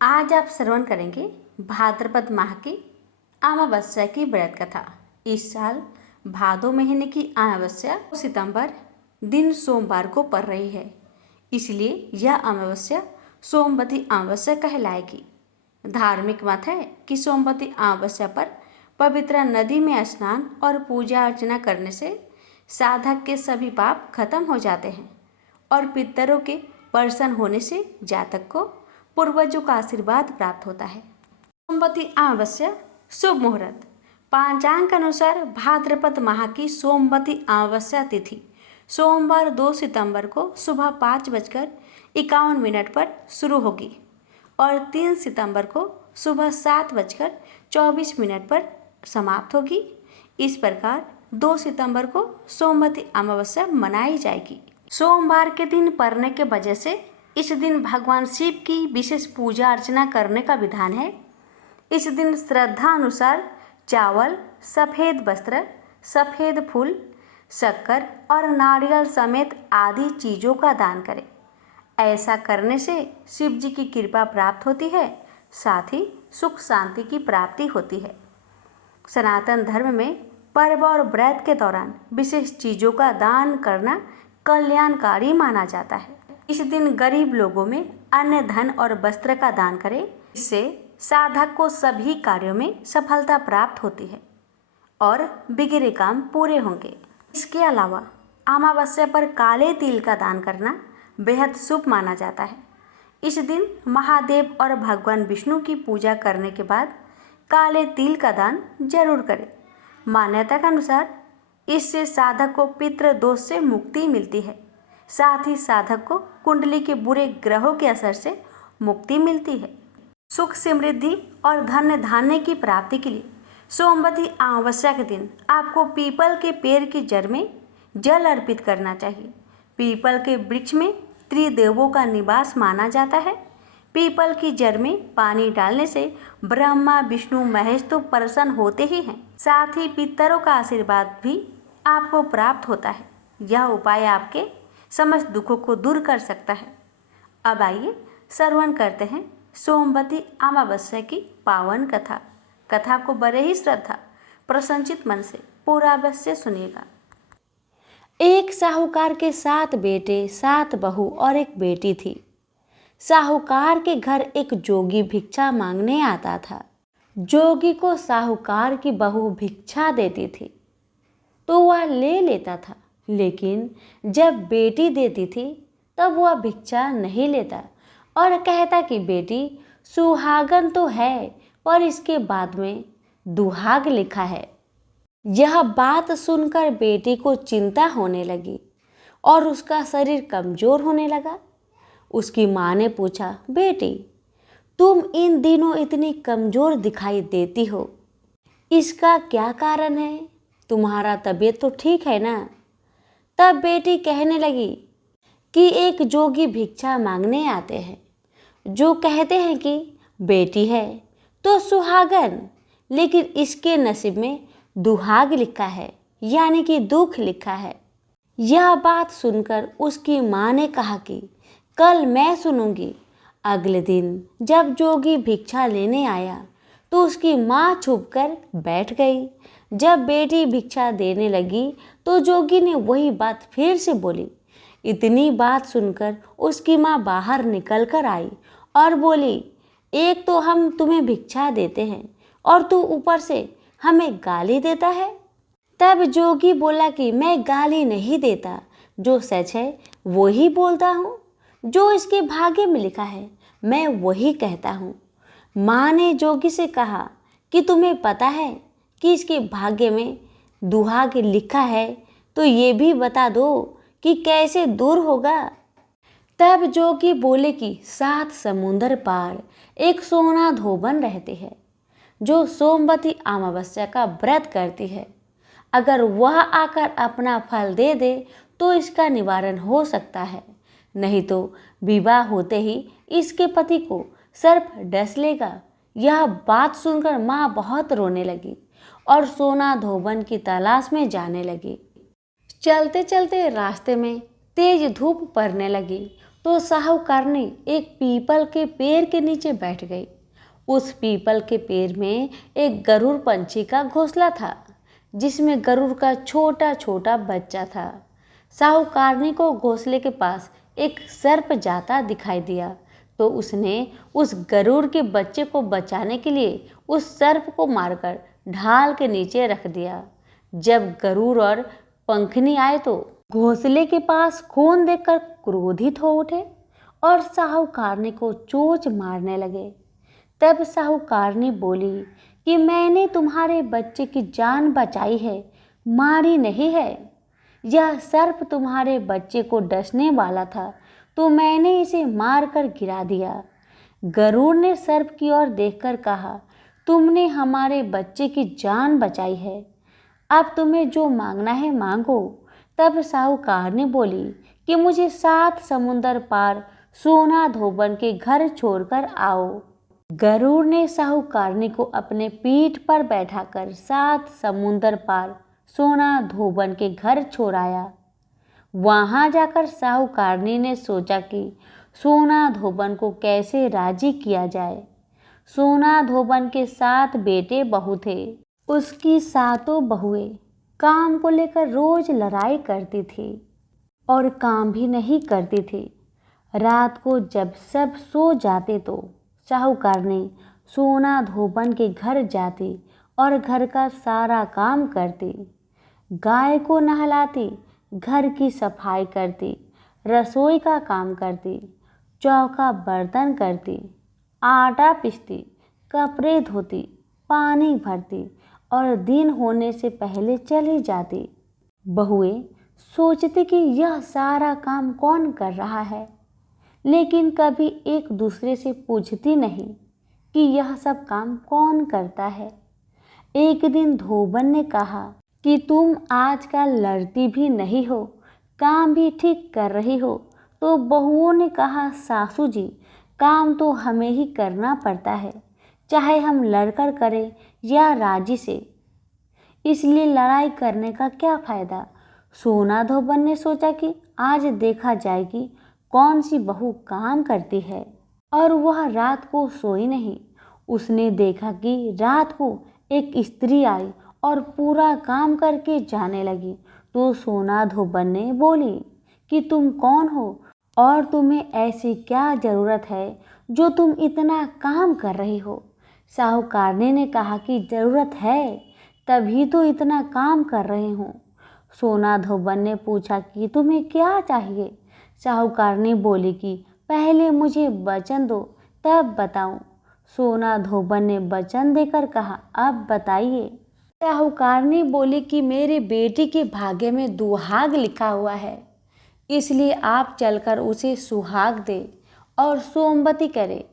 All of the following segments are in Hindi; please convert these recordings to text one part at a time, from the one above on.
आज आप श्रवण करेंगे भाद्रपद माह की अमावस्या की व्रत कथा। इस साल भादो महीने की अमावस्या सितंबर दिन सोमवार को पड़ रही है, इसलिए यह अमावस्या सोमवती अमावस्या कहलाएगी। धार्मिक मत है कि सोमवती अमावस्या पर पवित्र नदी में स्नान और पूजा अर्चना करने से साधक के सभी पाप खत्म हो जाते हैं और पितरों के प्रसन्न होने से जातक को पूर्वजों का आशीर्वाद प्राप्त होता है। सोमवती अमावस्या शुभ मुहूर्त। पांचांग के अनुसार भाद्रपद माह की सोमवती अमावस्या तिथि सोमवार 2 सितंबर को सुबह 5:51 पर शुरू होगी और 3 सितंबर को सुबह 7:24 पर समाप्त होगी। इस प्रकार 2 सितंबर को सोमवती अमावस्या मनाई जाएगी। सोमवार के दिन पड़ने के वजह से इस दिन भगवान शिव की विशेष पूजा अर्चना करने का विधान है। इस दिन श्रद्धा अनुसार चावल, सफ़ेद वस्त्र, सफ़ेद फूल, शक्कर और नारियल समेत आदि चीज़ों का दान करें। ऐसा करने से शिव जी की कृपा प्राप्त होती है, साथ ही सुख शांति की प्राप्ति होती है। सनातन धर्म में पर्व और व्रत के दौरान विशेष चीज़ों का दान करना कल्याणकारी माना जाता है। इस दिन गरीब लोगों में अन्न, धन और वस्त्र का दान करें। इससे साधक को सभी कार्यों में सफलता प्राप्त होती है और बिगड़े काम पूरे होंगे। इसके अलावा अमावस्या पर काले तिल का दान करना बेहद शुभ माना जाता है। इस दिन महादेव और भगवान विष्णु की पूजा करने के बाद काले तिल का दान जरूर करें। मान्यता के अनुसार इससे साधक को पितृ दोष से मुक्ति मिलती है, साथ ही साधक को कुंडली के बुरे ग्रहों के असर से मुक्ति मिलती है। सुख, समृद्धि और धन्य धान्य की प्राप्ति के लिए सोमवती अमावस्या के दिन आपको पीपल के पेड़ की जड़ में जल अर्पित करना चाहिए। पीपल के वृक्ष में त्रिदेवों का निवास माना जाता है। पीपल की जड़ में पानी डालने से ब्रह्मा, विष्णु, महेश तो प्रसन्न होते ही हैं, साथ ही पितरों का आशीर्वाद भी आपको प्राप्त होता है। यह उपाय आपके समस्त दुखों को दूर कर सकता है। अब आइए श्रवण करते हैं सोमवती अमावस्या की पावन कथा। कथा को बड़े ही श्रद्धा, प्रसन्नचित मन से पूरा अवश्य सुनिएगा। एक साहूकार के 7 बेटे, 7 बहू और एक बेटी थी। साहूकार के घर एक जोगी भिक्षा मांगने आता था। जोगी को साहूकार की बहू भिक्षा देती थी तो वह ले लेता था, लेकिन जब बेटी देती थी तब वह भिक्षा नहीं लेता और कहता कि बेटी सुहागन तो है पर इसके बाद में दुहाग लिखा है। यह बात सुनकर बेटी को चिंता होने लगी और उसका शरीर कमज़ोर होने लगा। उसकी माँ ने पूछा, बेटी तुम इन दिनों इतनी कमज़ोर दिखाई देती हो, इसका क्या कारण है? तुम्हारा तबीयत तो ठीक है ना? तब बेटी कहने लगी कि एक जोगी भिक्षा मांगने आते हैं जो कहते हैं कि बेटी है तो सुहागन, लेकिन इसके नसीब में दुहाग लिखा है, यानी कि दुख लिखा है। यह बात सुनकर उसकी माँ ने कहा कि कल मैं सुनूंगी। अगले दिन जब जोगी भिक्षा लेने आया तो उसकी माँ छुपकर बैठ गई। जब बेटी भिक्षा देने लगी तो जोगी ने वही बात फिर से बोली। इतनी बात सुनकर उसकी माँ बाहर निकल कर आई और बोली, एक तो हम तुम्हें भिक्षा देते हैं और तू ऊपर से हमें गाली देता है। तब जोगी बोला कि मैं गाली नहीं देता, जो सच है वो ही बोलता हूँ, जो इसके भाग्य में लिखा है मैं वही कहता हूँ। माँ ने जोगी से कहा कि तुम्हें पता है कि इसके भाग्य में दुहाग लिखा है तो ये भी बता दो कि कैसे दूर होगा। तब जोगी बोले कि 7 समुंदर पार एक सोना धोबन रहती है जो सोमवती अमावस्या का व्रत करती है। अगर वह आकर अपना फल दे दे तो इसका निवारण हो सकता है, नहीं तो विवाह होते ही इसके पति को सर्प डस लेगा। यह बात सुनकर माँ बहुत रोने लगी और सोना धोबन की तलाश में जाने लगी। चलते चलते रास्ते में तेज धूप पड़ने लगी तो साहूकारनी एक पीपल के पेड़ के नीचे बैठ गई। उस पीपल के पेड़ में एक गरुड़ पंछी का घोंसला था, जिसमें गरुड़ का छोटा छोटा बच्चा था। साहूकारनी को घोंसले के पास एक सर्प जाता दिखाई दिया, तो उसने उस गरुड़ के बच्चे को बचाने के लिए उस सर्प को मारकर ढाल के नीचे रख दिया। जब गरुड़ और पंखनी आए तो घोंसले के पास खून देखकर क्रोधित हो उठे और साहूकारनी को चोंच मारने लगे। तब साहूकारनी बोली कि मैंने तुम्हारे बच्चे की जान बचाई है, मारी नहीं है। यह सर्प तुम्हारे बच्चे को डसने वाला था, तो मैंने इसे मारकर गिरा दिया। गरुड़ ने सर्प की ओर देखकर कहा, तुमने हमारे बच्चे की जान बचाई है, अब तुम्हें जो मांगना है मांगो। तब साहूकारनी बोली कि मुझे 7 समुंदर पार सोना धोबन के घर छोड़कर आओ। गरुड़ ने साहूकारनी को अपने पीठ पर बैठाकर 7 समुंदर पार सोना धोबन के घर छोड़ाया। वहां जाकर साहूकारनी ने सोचा कि सोना धोबन को कैसे राजी किया जाए। सोना धोबन के 7 बेटे बहू थे। उसकी 7 बहुएं काम को लेकर रोज लड़ाई करती थी और काम भी नहीं करती थी। रात को जब सब सो जाते तो साहूकारनी सोना धोबन के घर जाती और घर का सारा काम करती। गाय को नहलाती, घर की सफाई करती, रसोई का काम करती, चौका बर्तन करती, आटा पीसती, कपड़े धोती, पानी भरती और दिन होने से पहले चली जाती। बहुएं सोचती कि यह सारा काम कौन कर रहा है, लेकिन कभी एक दूसरे से पूछती नहीं कि यह सब काम कौन करता है। एक दिन धोबन ने कहा कि तुम आजकल लड़ती भी नहीं हो, काम भी ठीक कर रही हो। तो बहुओं ने कहा, सासू जी, काम तो हमें ही करना पड़ता है, चाहे हम लड़कर करें या राजी से, इसलिए लड़ाई करने का क्या फ़ायदा। सोना धोबन ने सोचा कि आज देखा जाए कि कौन सी बहू काम करती है, और वह रात को सोई नहीं। उसने देखा कि रात को एक स्त्री आई और पूरा काम करके जाने लगी। तो सोना धोबन ने बोली कि तुम कौन हो और तुम्हें ऐसी क्या ज़रूरत है जो तुम इतना काम कर रही हो। साहूकारनी ने कहा कि ज़रूरत है, तभी तो इतना काम कर रही हूँ। सोना धोबन ने पूछा कि तुम्हें क्या चाहिए। साहूकारनी बोली कि पहले मुझे वचन दो, तब बताऊं। सोना धोबन ने वचन देकर कहा, अब बताइए। साहूकारनी बोली कि मेरे बेटे के भाग्य में दुहाग लिखा हुआ है, इसलिए आप चलकर उसे सुहाग दे और सोमवती करे।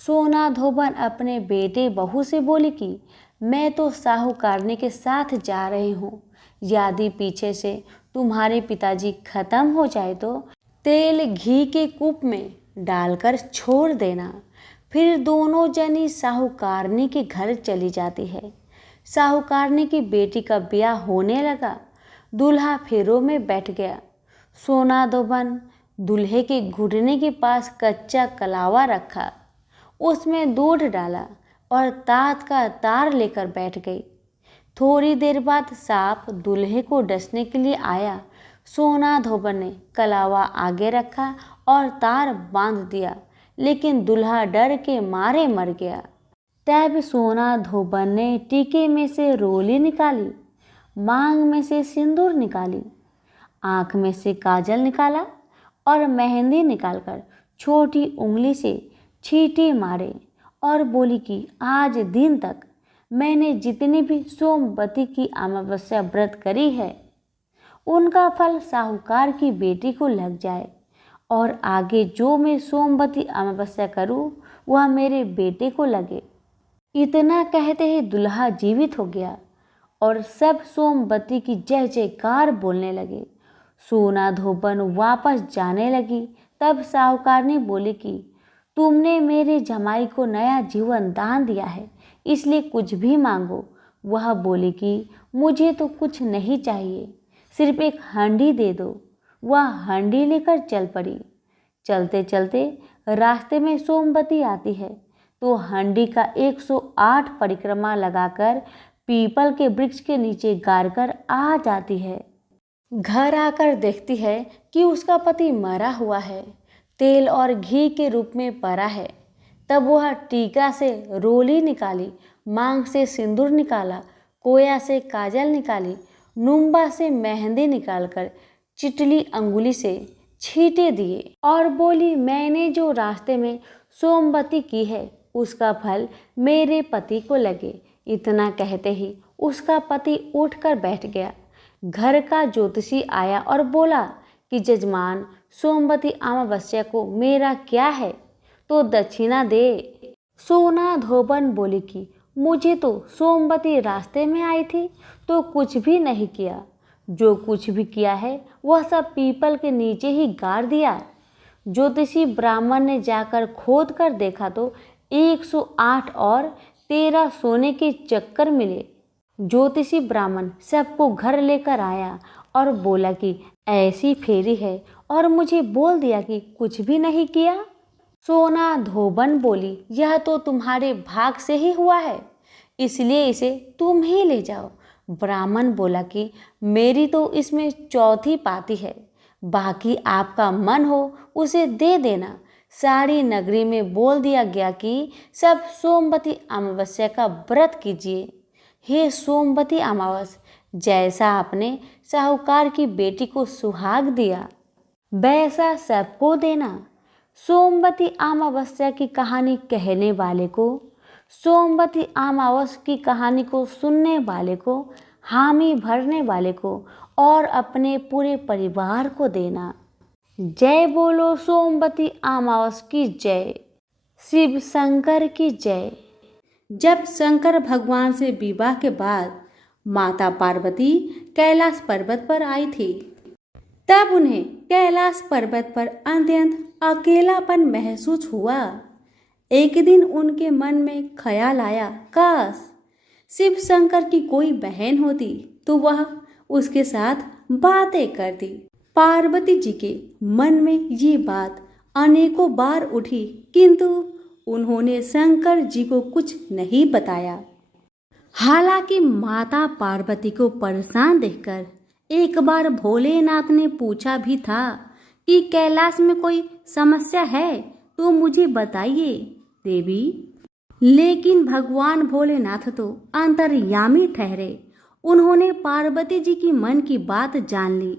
सोना धोबन अपने बेटे बहू से बोली कि मैं तो साहूकारनी के साथ जा रही हूँ, यदि पीछे से तुम्हारे पिताजी खत्म हो जाए तो तेल घी के कूप में डालकर छोड़ देना। फिर दोनों जनी साहूकारनी के घर चली जाती है। साहूकारनी की बेटी का ब्याह होने लगा। दूल्हा फेरों में बैठ गया। सोना धोबन दूल्हे के घुटने के पास कच्चा कलावा रखा, उसमें दूध डाला और तात का तार लेकर बैठ गई। थोड़ी देर बाद सांप दूल्हे को डसने के लिए आया। सोना धोबन ने कलावा आगे रखा और तार बांध दिया, लेकिन दूल्हा डर के मारे मर गया। तब सोना धोबन ने टीके में से रोली निकाली, मांग में से सिंदूर निकाली, आँख में से काजल निकाला और मेहंदी निकालकर छोटी उंगली से छींटे मारे और बोली कि आज दिन तक मैंने जितने भी सोमवती की अमावस्या व्रत करी है, उनका फल साहूकार की बेटी को लग जाए, और आगे जो मैं सोमवती अमावस्या करूं वह मेरे बेटे को लगे। इतना कहते ही दुल्हा जीवित हो गया और सब सोमवती की जय जयकार बोलने लगे। सोना धोबन वापस जाने लगी। तब साहूकारनी बोली कि तुमने मेरे जमाई को नया जीवन दान दिया है, इसलिए कुछ भी मांगो। वह बोली कि मुझे तो कुछ नहीं चाहिए, सिर्फ एक हांडी दे दो। वह हांडी लेकर चल पड़ी। चलते चलते रास्ते में सोमवती आती है तो हंडी का 108 परिक्रमा लगाकर पीपल के वृक्ष के नीचे गाड़कर आ जाती है। घर आकर देखती है कि उसका पति मरा हुआ है, तेल और घी के रूप में पड़ा है। तब वह टीका से रोली निकाली, मांग से सिंदूर निकाला, कोया से काजल निकाली, नुम्बा से मेहंदी निकालकर चिटली अंगुली से छींटे दिए और बोली, मैंने जो रास्ते में सोमवती की है उसका फल मेरे पति को लगे। इतना कहते ही उसका पति उठकर बैठ गया। घर का ज्योतिषी आया और बोला कि जजमान, सोमवती अमावस्या को मेरा क्या है तो दक्षिणा दे। सोना धोबन बोली कि मुझे तो सोमवती रास्ते में आई थी तो कुछ भी नहीं किया, जो कुछ भी किया है वह सब पीपल के नीचे ही गाड़ दिया। ज्योतिषी ब्राह्मण ने जाकर खोद कर देखा तो 108 और 13 सोने के चक्कर मिले। ज्योतिषी ब्राह्मण सबको घर लेकर आया और बोला कि ऐसी फेरी है और मुझे बोल दिया कि कुछ भी नहीं किया। सोना धोबन बोली, यह तो तुम्हारे भाग से ही हुआ है, इसलिए इसे तुम ही ले जाओ। ब्राह्मण बोला कि मेरी तो इसमें चौथी पाती है, बाकी आपका मन हो उसे दे देना। सारी नगरी में बोल दिया गया कि सब सोमवती अमावस्या का व्रत कीजिए। हे सोमवती अमावस, जैसा आपने साहूकार की बेटी को सुहाग दिया वैसा सबको देना। सोमवती अमावस्या की कहानी कहने वाले को, सोमवती अमावस की कहानी को सुनने वाले को, हामी भरने वाले को और अपने पूरे परिवार को देना। जय बोलो सोमवती अमावस की जय, शिव शंकर की जय। जब शंकर भगवान से विवाह के बाद माता पार्वती कैलाश पर्वत पर आई थी, तब उन्हें कैलाश पर्वत पर अत्यंत अकेलापन महसूस हुआ। एक दिन उनके मन में ख्याल आया, काश शिव शंकर की कोई बहन होती तो वह उसके साथ बातें करती। पार्वती जी के मन में ये बात अनेकों बार उठी, किंतु उन्होंने शंकर जी को कुछ नहीं बताया। हालांकि माता पार्वती को परेशान देखकर एक बार भोलेनाथ ने पूछा भी था कि कैलाश में कोई समस्या है तो मुझे बताइए देवी। लेकिन भगवान भोलेनाथ तो अंतर्यामी ठहरे। उन्होंने पार्वती जी की मन की बात जान ली।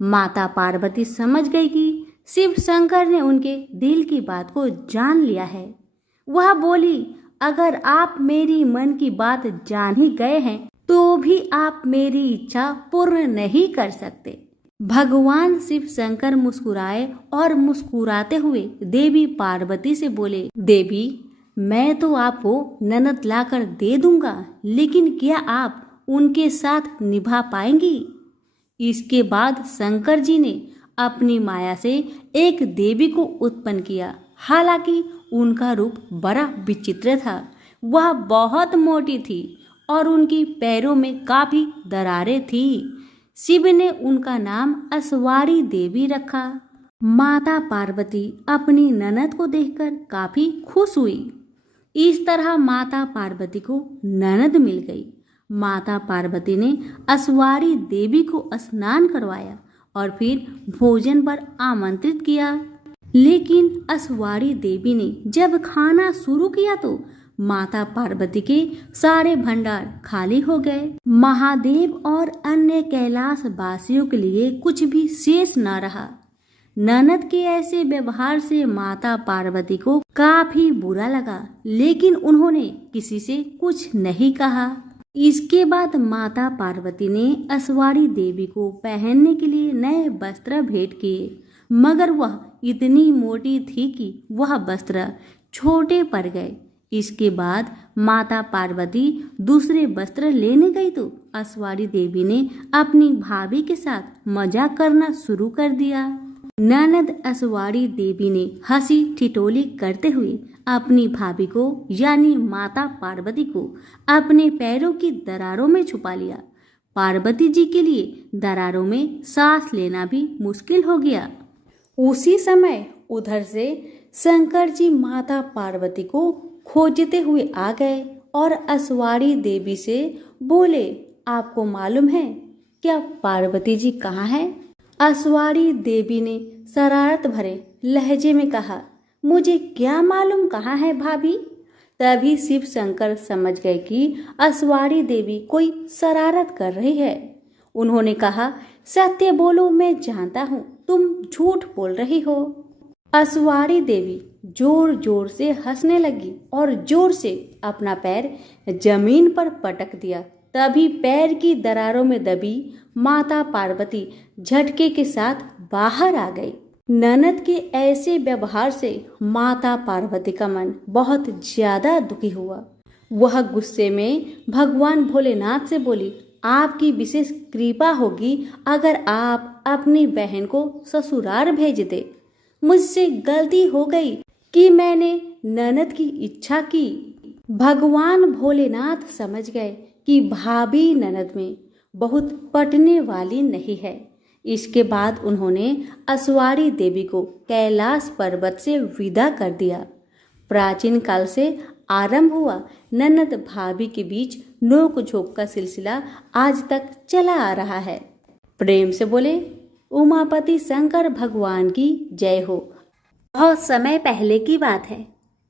माता पार्वती समझ गई कि शिव शंकर ने उनके दिल की बात को जान लिया है। वह बोली, अगर आप मेरी मन की बात जान ही गए हैं तो भी आप मेरी इच्छा पूर्ण नहीं कर सकते। भगवान शिव शंकर मुस्कुराए और मुस्कुराते हुए देवी पार्वती से बोले, देवी मैं तो आपको ननद लाकर दे दूंगा, लेकिन क्या आप उनके साथ निभा पाएंगी? इसके बाद शंकर जी ने अपनी माया से एक देवी को उत्पन्न किया। हालांकि उनका रूप बड़ा विचित्र था। वह बहुत मोटी थी और उनकी पैरों में काफी दरारें थी। शिव ने उनका नाम अस्वारी देवी रखा। माता पार्वती अपनी ननद को देखकर काफी खुश हुई। इस तरह माता पार्वती को ननद मिल गई। माता पार्वती ने अस्वारी देवी को स्नान करवाया और फिर भोजन पर आमंत्रित किया। लेकिन अस्वारी देवी ने जब खाना शुरू किया तो माता पार्वती के सारे भंडार खाली हो गए। महादेव और अन्य कैलाश वासियों के लिए कुछ भी शेष न रहा। ननद के ऐसे व्यवहार से माता पार्वती को काफी बुरा लगा, लेकिन उन्होंने किसी से कुछ नहीं कहा। इसके बाद माता पार्वती ने अस्वारी देवी को पहनने के लिए नए वस्त्र भेंट किए, मगर वह इतनी मोटी थी कि वह वस्त्र छोटे पड़ गए। इसके बाद माता पार्वती दूसरे वस्त्र लेने गई तो अस्वारी देवी ने अपनी भाभी के साथ मजाक करना शुरू कर दिया। ननद अस्वारी देवी ने हंसी ठिठोली करते हुए अपनी भाभी को यानी माता पार्वती को अपने पैरों की दरारों में छुपा लिया। पार्वती जी के लिए दरारों में सांस लेना भी मुश्किल हो गया। उसी समय उधर से शंकर जी माता पार्वती को खोजते हुए आ गए और असवाड़ी देवी से बोले, आपको मालूम है क्या पार्वती जी कहाँ हैं? असवाड़ी देवी ने शरारत भरे लहजे में कहा, मुझे क्या मालूम कहाँ है भाभी। तभी शिव शंकर समझ गए कि असवाड़ी देवी कोई शरारत कर रही है। उन्होंने कहा, सत्य बोलो, मैं जानता हूँ तुम झूठ बोल रही हो। असवाड़ी देवी जोर जोर से हंसने लगी और जोर से अपना पैर जमीन पर पटक दिया। तभी पैर की दरारों में दबी माता पार्वती झटके के साथ बाहर आ गई। ननद के ऐसे व्यवहार से माता पार्वती का मन बहुत ज्यादा दुखी हुआ। वह गुस्से में भगवान भोलेनाथ से बोली, आपकी विशेष कृपा होगी अगर आप अपनी बहन को ससुराल भेज दे। मुझसे गलती हो गई कि मैंने ननद की इच्छा की। भगवान भोलेनाथ समझ गए कि भाभी ननद में बहुत पटने वाली नहीं है। इसके बाद उन्होंने असवाड़ी देवी को कैलाश पर्वत से विदा कर दिया। प्राचीन काल से आरंभ हुआ ननद भाभी के बीच नोक झोंक का सिलसिला आज तक चला आ रहा है। प्रेम से बोले उमापति शंकर भगवान की जय हो। बहुत समय पहले की बात है।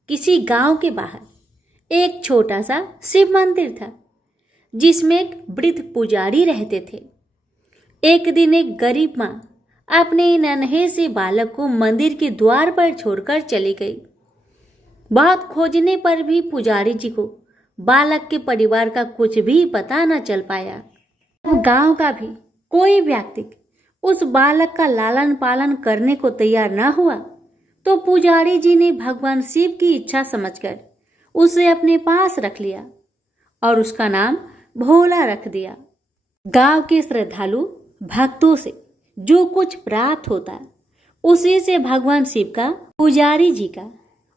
किसी गांव के बाहर एक छोटा सा शिव मंदिर था जिसमें एक वृद्ध पुजारी रहते थे। एक दिन एक गरीब माँ अपने नन्हे से बालक को मंदिर के द्वार पर छोड़कर चली गई। बहुत खोजने पर भी पुजारी जी को बालक के परिवार का कुछ भी पता न चल पाया। गांव का भी कोई व्यक्ति उस बालक का लालन पालन करने को तैयार न हुआ तो पुजारी जी ने भगवान शिव की इच्छा समझकर उसे अपने पास रख लिया और उसका नाम भोला रख दिया। गांव के श्रद्धालु भक्तों से जो कुछ प्राप्त होता उसी से भगवान शिव का, पुजारी जी का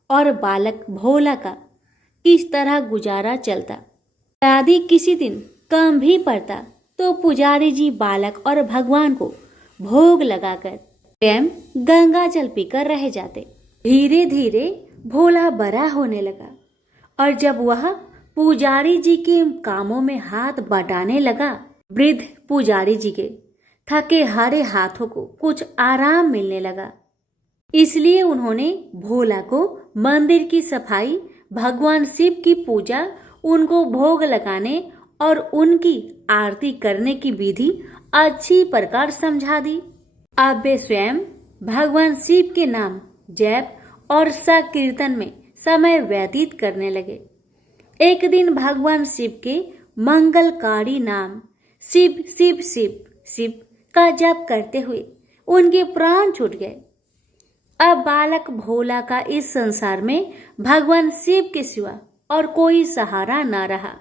और बालक भोला का किस तरह गुजारा चलता। यदि किसी दिन कम भी पड़ता तो पुजारी जी बालक और भगवान को भोग लगाकर स्वयं गंगा जल पीकर रह जाते। धीरे धीरे भोला बड़ा होने लगा और जब वह पुजारी जी के कामों में हाथ बटाने लगा, वृद्ध पुजारी जी के थके हारे हाथों को कुछ आराम मिलने लगा। इसलिए उन्होंने भोला को मंदिर की सफाई, भगवान शिव की पूजा, उनको भोग लगाने और उनकी आरती करने की विधि अच्छी प्रकार समझा दी। अब वे स्वयं भगवान शिव के नाम जप और संकीर्तन में समय व्यतीत करने लगे। एक दिन भगवान शिव के मंगलकारी नाम शिव शिव शिव शिव का जप करते हुए उनके प्राण छूट गए। अब बालक भोला का इस संसार में भगवान शिव के सिवा और कोई सहारा न रहा।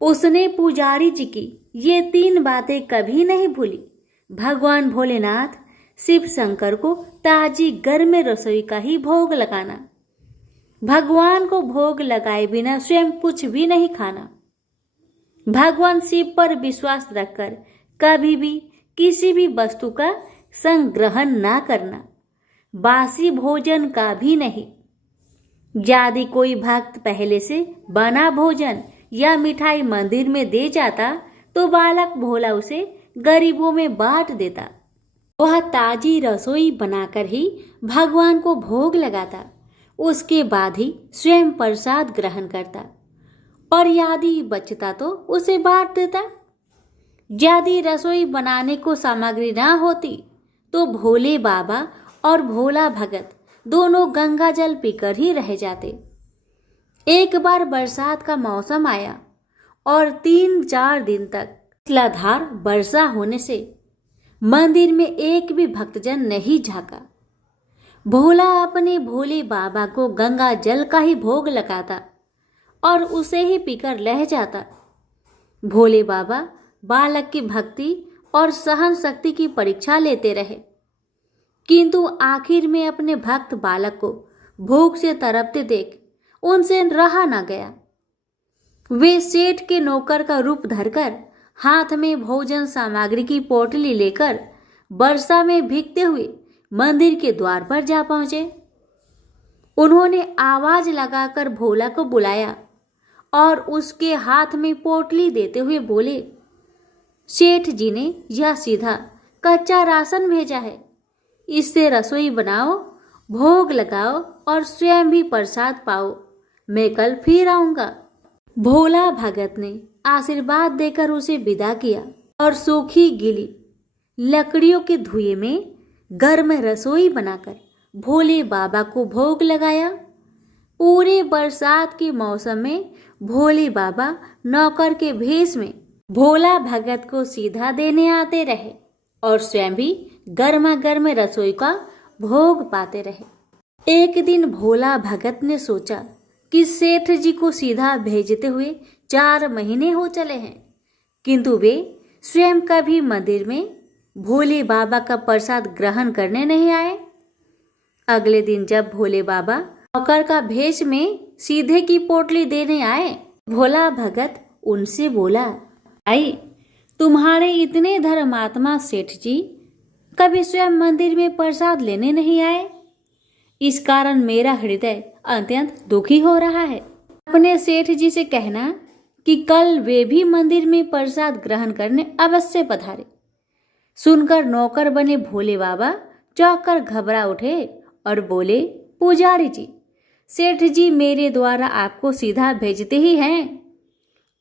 उसने पुजारी जी की ये 3 बातें कभी नहीं भूली। भगवान भोलेनाथ, शिव शंकर को ताजी गर्म रसोई का ही भोग लगाना, भगवान को भोग लगाए बिना स्वयं कुछ भी नहीं खाना, भगवान शिव पर विश्वास रखकर कभी भी किसी भी वस्तु का संग्रहण ना करना, बासी भोजन का भी नहीं। यदि कोई भक्त पहले से बना भोजन या मिठाई मंदिर में दे जाता तो बालक भोला उसे गरीबों में बांट देता। वह ताजी रसोई बनाकर ही भगवान को भोग लगाता, उसके बाद ही स्वयं प्रसाद ग्रहण करता और यदि बचता तो उसे बांट देता। यदि रसोई बनाने को सामग्री ना होती तो भोले बाबा और भोला भगत दोनों गंगा जल पीकर ही रह जाते। एक बार बरसात का मौसम आया और 3-4 दिन तक मूसलाधार वर्षा होने से मंदिर में एक भी भक्तजन नहीं झांका। भोला अपने भोले बाबा को गंगा जल का ही भोग लगाता और उसे ही पीकर रह जाता। भोले बाबा बालक की भक्ति और सहन शक्ति की परीक्षा लेते रहे, किंतु आखिर में अपने भक्त बालक को भूख से तड़पते देख उनसे रहा न गया। वे सेठ के नौकर का रूप धरकर हाथ में भोजन सामग्री की पोटली लेकर वर्षा में भीगते हुए मंदिर के द्वार पर जा पहुंचे। उन्होंने आवाज लगाकर भोला को बुलाया और उसके हाथ में पोटली देते हुए बोले, सेठ जी ने यह सीधा कच्चा राशन भेजा है, इससे रसोई बनाओ, भोग लगाओ और स्वयं भी प्रसाद पाओ। मैं कल फिर आऊंगा। भोला भगत ने आशीर्वाद देकर उसे विदा किया और सूखी गीली लकड़ियों के धुएं में घर में रसोई बनाकर भोले बाबा को भोग लगाया। पूरे बरसात के मौसम में भोले बाबा नौकर के भेष में भोला भगत को सीधा देने आते रहे और स्वयं भी गर्मा गर्म रसोई का भोग पाते रहे। एक दिन भोला भगत ने सोचा कि सेठ जी को सीधा भेजते हुए 4 महीने हो चले हैं, किंतु वे स्वयं कभी मंदिर में भोले बाबा का प्रसाद ग्रहण करने नहीं आए। अगले दिन जब भोले बाबा नौकर का भेष में सीधे की पोटली देने आए, भोला भगत उनसे बोला, भाई, तुम्हारे इतने धर्मात्मा सेठ जी कभी स्वयं मंदिर में प्रसाद लेने नहीं आए। इस कारण मेरा हृदय अत्यंत दुखी हो रहा है। अपने सेठ जी से कहना कि कल वे भी मंदिर में प्रसाद ग्रहण करने अवश्य पधारे। सुनकर नौकर बने भोले बाबा चौंक कर घबरा उठे और बोले, पुजारी जी, सेठ जी मेरे द्वारा आपको सीधा भेजते ही हैं।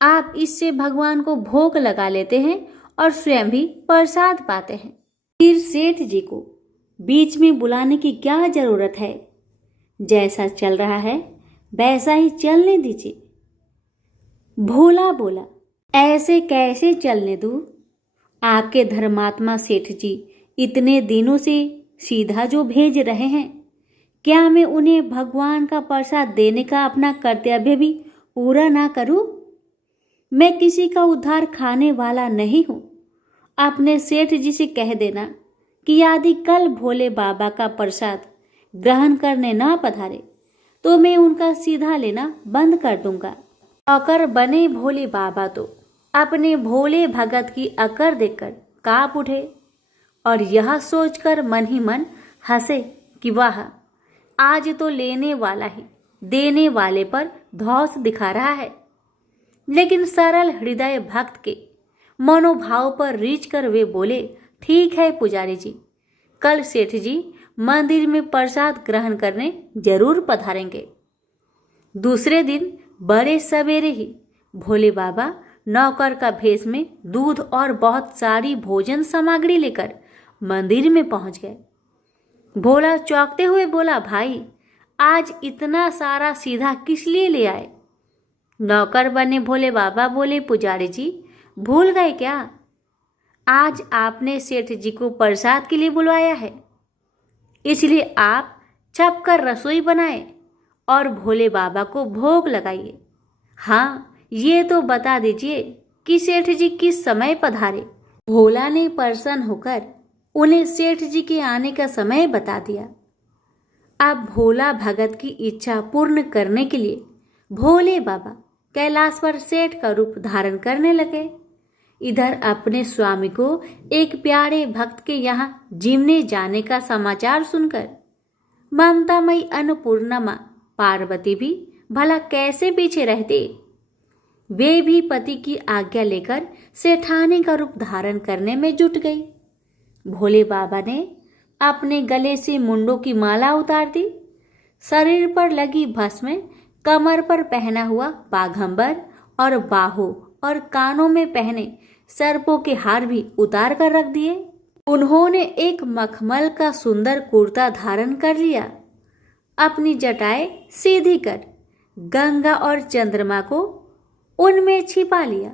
आप इससे भगवान को भोग लगा लेते हैं और स्वयं भी प्रसाद पाते हैं। फिर सेठ जी को बीच में बुलाने की क्या जरूरत है? जैसा चल रहा है वैसा ही चलने दीजिए। भोला बोला, ऐसे कैसे चलने दूं? आपके धर्मात्मा सेठ जी इतने दिनों से सीधा जो भेज रहे हैं, क्या मैं उन्हें भगवान का प्रसाद देने का अपना कर्तव्य भी पूरा ना करूं? मैं किसी का उद्धार खाने वाला नहीं हूं। अपने सेठ जी से कह देना कि यदि कल भोले बाबा का प्रसाद ग्रहण करने ना पधारे तो मैं उनका सीधा लेना बंद कर दूंगा। नौकर बने भोले बाबा तो अपने भोले भगत की अकड़ देखकर कांप उठे और यह सोचकर मन ही मन हंसे कि वाह, आज तो लेने वाला ही देने वाले पर धौंस दिखा रहा है। लेकिन सरल हृदय भक्त के मनोभाव पर रीझ कर वे बोले, ठीक है पुजारी जी, कल सेठ जी मंदिर में प्रसाद ग्रहण करने जरूर पधारेंगे। दूसरे दिन बड़े सवेरे ही भोले बाबा नौकर का भेष में दूध और बहुत सारी भोजन सामग्री लेकर मंदिर में पहुंच गए। भोला चौंकते हुए बोला, भाई, आज इतना सारा सीधा किस लिए ले आए? नौकर बने भोले बाबा बोले, पुजारी जी, भूल गए क्या? आज आपने सेठ जी को प्रसाद के लिए बुलवाया है, इसलिए आप छप कर रसोई बनाए और भोले बाबा को भोग लगाइए। हाँ, ये तो बता दीजिए कि सेठ जी किस समय पधारे। भोला ने प्रसन्न होकर उन्हें सेठ जी के आने का समय बता दिया। अब भोला भगत की इच्छा पूर्ण करने के लिए भोले बाबा कैलाश पर सेठ का रूप धारण करने लगे। इधर अपने स्वामी को एक प्यारे भक्त के यहाँ जिमने जाने का समाचार सुनकर ममतामयी अन्नपूर्णा मां पार्वती भी भला कैसे पीछे रहते। वे भी पति की आज्ञा लेकर सेठानी का रूप धारण करने में जुट गई। भोले बाबा ने अपने गले से मुंडों की माला उतार दी, शरीर पर लगी भस्म, कमर पर पहना हुआ बाघंबर और बाहों और कानों में पहने सर्पों के हार भी उतार कर रख दिए। उन्होंने एक मखमल का सुंदर कुर्ता धारण कर लिया, अपनी जटाएं सीधी कर गंगा और चंद्रमा को उनमें छिपा लिया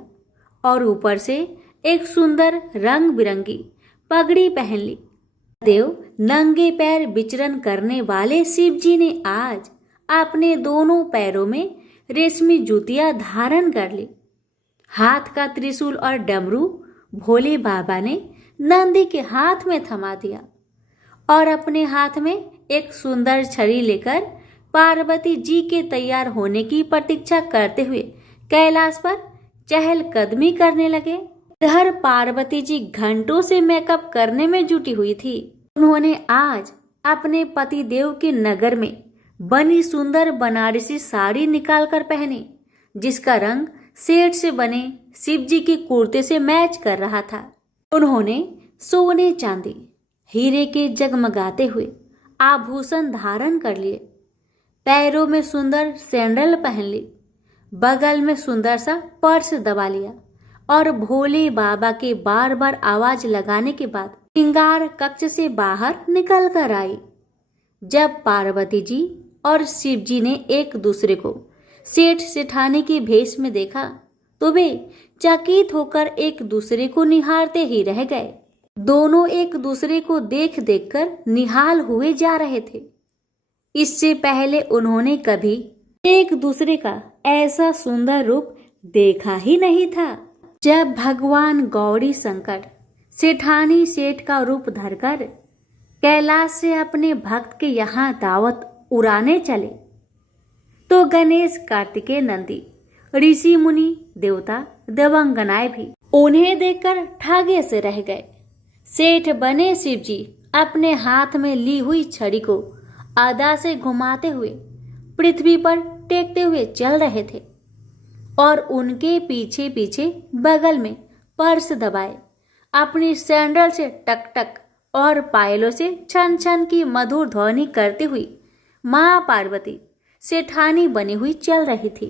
और ऊपर से एक सुंदर रंग बिरंगी पगड़ी पहन ली। देव नंगे पैर विचरण करने वाले शिव जी ने आज अपने दोनों पैरों में रेशमी जूतियां धारण कर ली। हाथ का त्रिशूल और डमरू भोले बाबा ने नंदी के हाथ में थमा दिया और अपने हाथ में एक सुंदर छड़ी लेकर पार्वती जी के तैयार होने की प्रतीक्षा करते हुए कैलाश पर चहलकदमी करने लगे। इधर पार्वती जी घंटों से मेकअप करने में जुटी हुई थी। उन्होंने आज अपने पति देव के नगर में बनी सुंदर बनारसी साड़ी निकालकर पहनी, जिसका रंग सेठ से बने शिव जी के कुर्ते से मैच कर रहा था। उन्होंने सोने चांदी हीरे के जगमगाते हुए आभूषण धारण कर लिए, पैरों में सुंदर सैंडल पहन ली, बगल में सुंदर सा पर्स दबा लिया और भोले बाबा के बार बार आवाज लगाने के बाद श्रृंगार कक्ष से बाहर निकल कर आई। जब पार्वती जी और शिव जी ने एक दूसरे को सेठ सेठानी के भेष में देखा तो वे चकित होकर एक दूसरे को निहारते ही रह गए। दोनों एक दूसरे को देख देखकर निहाल हुए जा रहे थे। इससे पहले उन्होंने कभी एक दूसरे का ऐसा सुंदर रूप देखा ही नहीं था। जब भगवान गौरी शंकर सेठानी सेठ का रूप धरकर कैलाश से अपने भक्त के यहाँ दावत उड़ाने चले तो गणेश, कार्तिकेय, नंदी, ऋषि मुनि, देवता, देवांगनाएं भी उन्हें देखकर ठगे से रह गए। सेठ बने शिव जी अपने हाथ में ली हुई छड़ी को आधा से घुमाते हुए पृथ्वी पर टेकते हुए चल रहे थे और उनके पीछे पीछे बगल में पर्स दबाए अपनी सैंडल से टक टक और पायलों से छन छन की मधुर ध्वनि करती हुई माँ पार्वती सेठानी बनी हुई चल रही थी।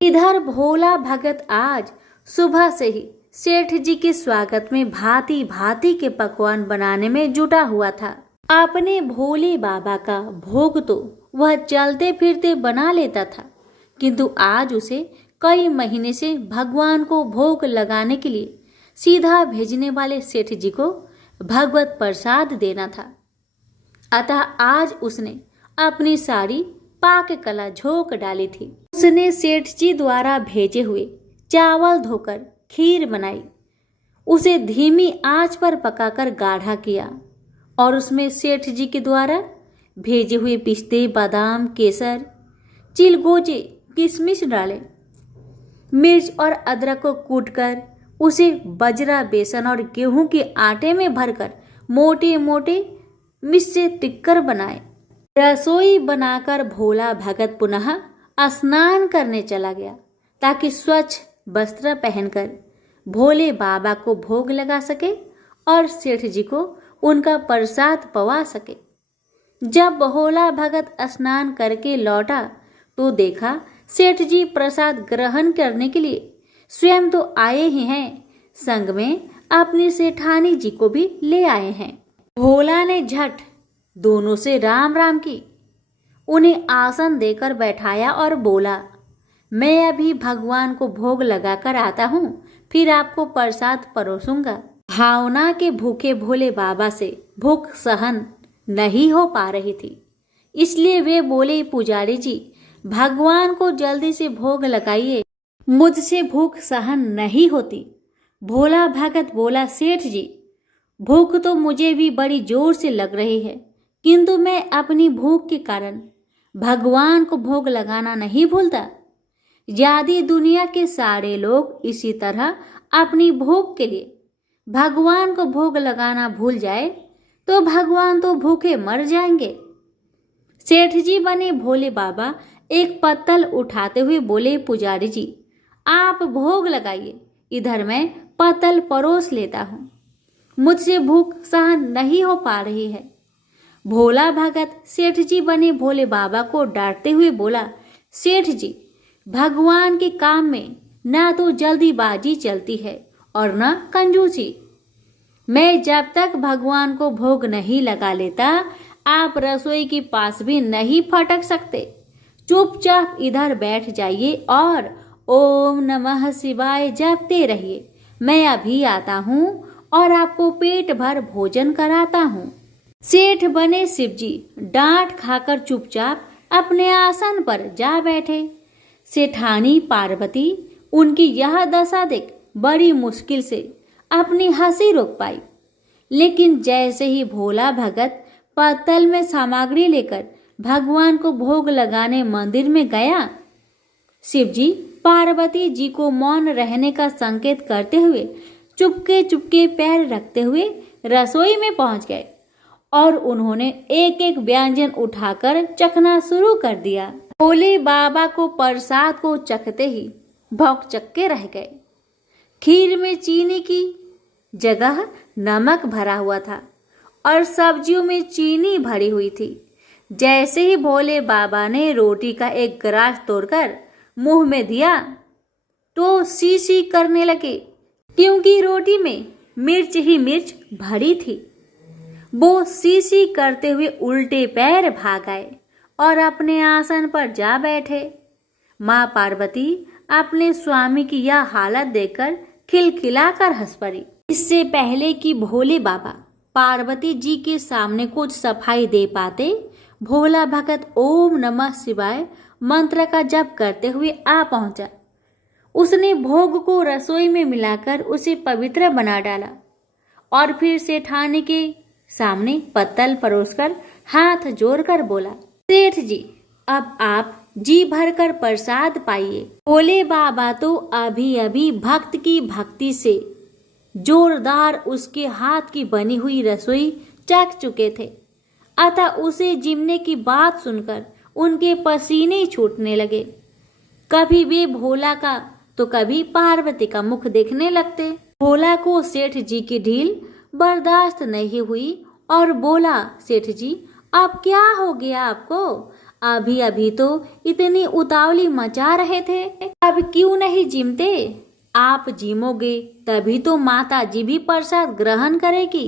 इधर भोला भगत आज सुबह से ही सेठ जी के स्वागत में भांति भांति के पकवान बनाने में जुटा हुआ था। अपने भोले बाबा का भोग तो वह चलते फिरते बना लेता था, किंतु आज उसे कई महीने से भगवान को भोग लगाने के लिए सीधा भेजने वाले सेठ जी को भगवत प्रसाद देना था। अतः आज उसने अपनी सारी पाक कला झोंक डाली थी। उसने सेठ जी द्वारा भेजे हुए चावल धोकर खीर बनाई, उसे धीमी आंच पर पकाकर गाढ़ा किया और उसमें सेठ जी के द्वारा भेजे हुए पिस्ते, बादाम, केसर, चिलगोजे, किशमिश डाले। मिर्च और अदरक को कूटकर उसे बजरा, बेसन और गेहूं के आटे में भरकर मोटे मोटे मिस्से टिक्कर बनाए। रसोई बनाकर भोला भगत पुनः स्नान करने चला गया ताकि स्वच्छ वस्त्र पहनकर भोले बाबा को भोग लगा सके और सेठ जी को उनका प्रसाद पवा सके। जब भोला भगत स्नान करके लौटा तो देखा सेठ जी प्रसाद ग्रहण करने के लिए स्वयं तो आए ही हैं, संग में अपनी सेठानी जी को भी ले आए हैं। भोला ने झट दोनों से राम राम की, उन्हें आसन देकर बैठाया और बोला, मैं अभी भगवान को भोग लगाकर आता हूँ, फिर आपको प्रसाद परोसूंगा। भावना के भूखे भोले बाबा से भूख सहन नहीं हो पा रही थी, इसलिए वे बोले, पुजारी जी भगवान को जल्दी से भोग लगाइए, मुझसे भूख सहन नहीं होती। भोला भगत बोला, सेठ जी भूख तो मुझे भी बड़ी जोर से लग रही है, किंतु मैं अपनी भूख के कारण भगवान को भोग लगाना नहीं भूलता। यदि दुनिया के सारे लोग इसी तरह अपनी भूख के लिए भगवान को भोग लगाना भूल जाए तो भगवान तो भूखे मर जाएंगे। सेठ जी बने भोले बाबा एक पत्तल उठाते हुए बोले, पुजारी जी आप भोग लगाइए, इधर मैं पत्तल परोस लेता हूँ, मुझसे भूख सहन नहीं हो पा रही है। भोला भगत सेठ जी बने भोले बाबा को डांटते हुए बोला, सेठ जी भगवान के काम में ना तो जल्दीबाजी चलती है और न कंजूसी। मैं जब तक भगवान को भोग नहीं लगा लेता आप रसोई के पास भी नहीं फटक सकते। चुपचाप इधर बैठ जाइए और ओम नमः शिवाय जपते रहिए। मैं अभी आता हूँ और आपको पेट भर भोजन कराता हूँ। सेठ बने शिवजी डांट खाकर चुपचाप अपने आसन पर जा बैठे। सेठानी पार्वती उनकी यह दशा देख बड़ी मुश्किल से अपनी हंसी रोक पाई, लेकिन जैसे ही भोला भगत पत्तल में सामग्री लेकर भगवान को भोग लगाने मंदिर में गया, शिवजी पार्वती जी को मौन रहने का संकेत करते हुए चुपके चुपके पैर रखते हुए रसोई में पहुंच गए और उन्होंने एक एक व्यंजन उठाकर चखना शुरू कर दिया। भोले बाबा को प्रसाद को चखते ही भौंकचक्के रह गए। खीर में चीनी की जगह नमक भरा हुआ था और सब्जियों में चीनी भरी हुई थी। जैसे ही भोले बाबा ने रोटी का एक ग्रास तोड़कर मुंह में दिया तो सी सी करने लगे, क्योंकि रोटी में मिर्च ही मिर्च भरी थी। वो सी सी करते हुए उल्टे पैर भाग आए और अपने आसन पर जा बैठे। माँ पार्वती अपने स्वामी की यह हालत देखकर खिलखिलाकर हंस पड़ी। इससे पहले कि भोले बाबा पार्वती जी के सामने कुछ सफाई दे पाते, भोला भगत ओम नमः शिवाय मंत्र का जप करते हुए आ पहुंचा। उसने भोग को रसोई में मिलाकर उसे पवित्र बना डाला और फिर सेठानी के सामने पत्तल परोसकर हाथ जोड़कर बोला, सेठ जी, अब आप जी भरकर प्रसाद पाइए। भोले बाबा तो अभी अभी भक्त की भक्ति से जोरदार उसके हाथ की बनी हुई रसोई चख चुके थे, अतः उसे जिमने की बात सुनकर उनके पसीने छूटने लगे। कभी वे भोला का तो कभी पार्वती का मुख देखने लगते। भोला को सेठ जी की ढील बर्दाश्त नहीं हुई और बोला, सेठ जी, अब क्या हो गया आपको? अभी अभी तो इतनी उतावली मचा रहे थे, अब क्यों नहीं जिमते? आप जिमोगे तभी तो माता जी भी प्रसाद ग्रहण करेगी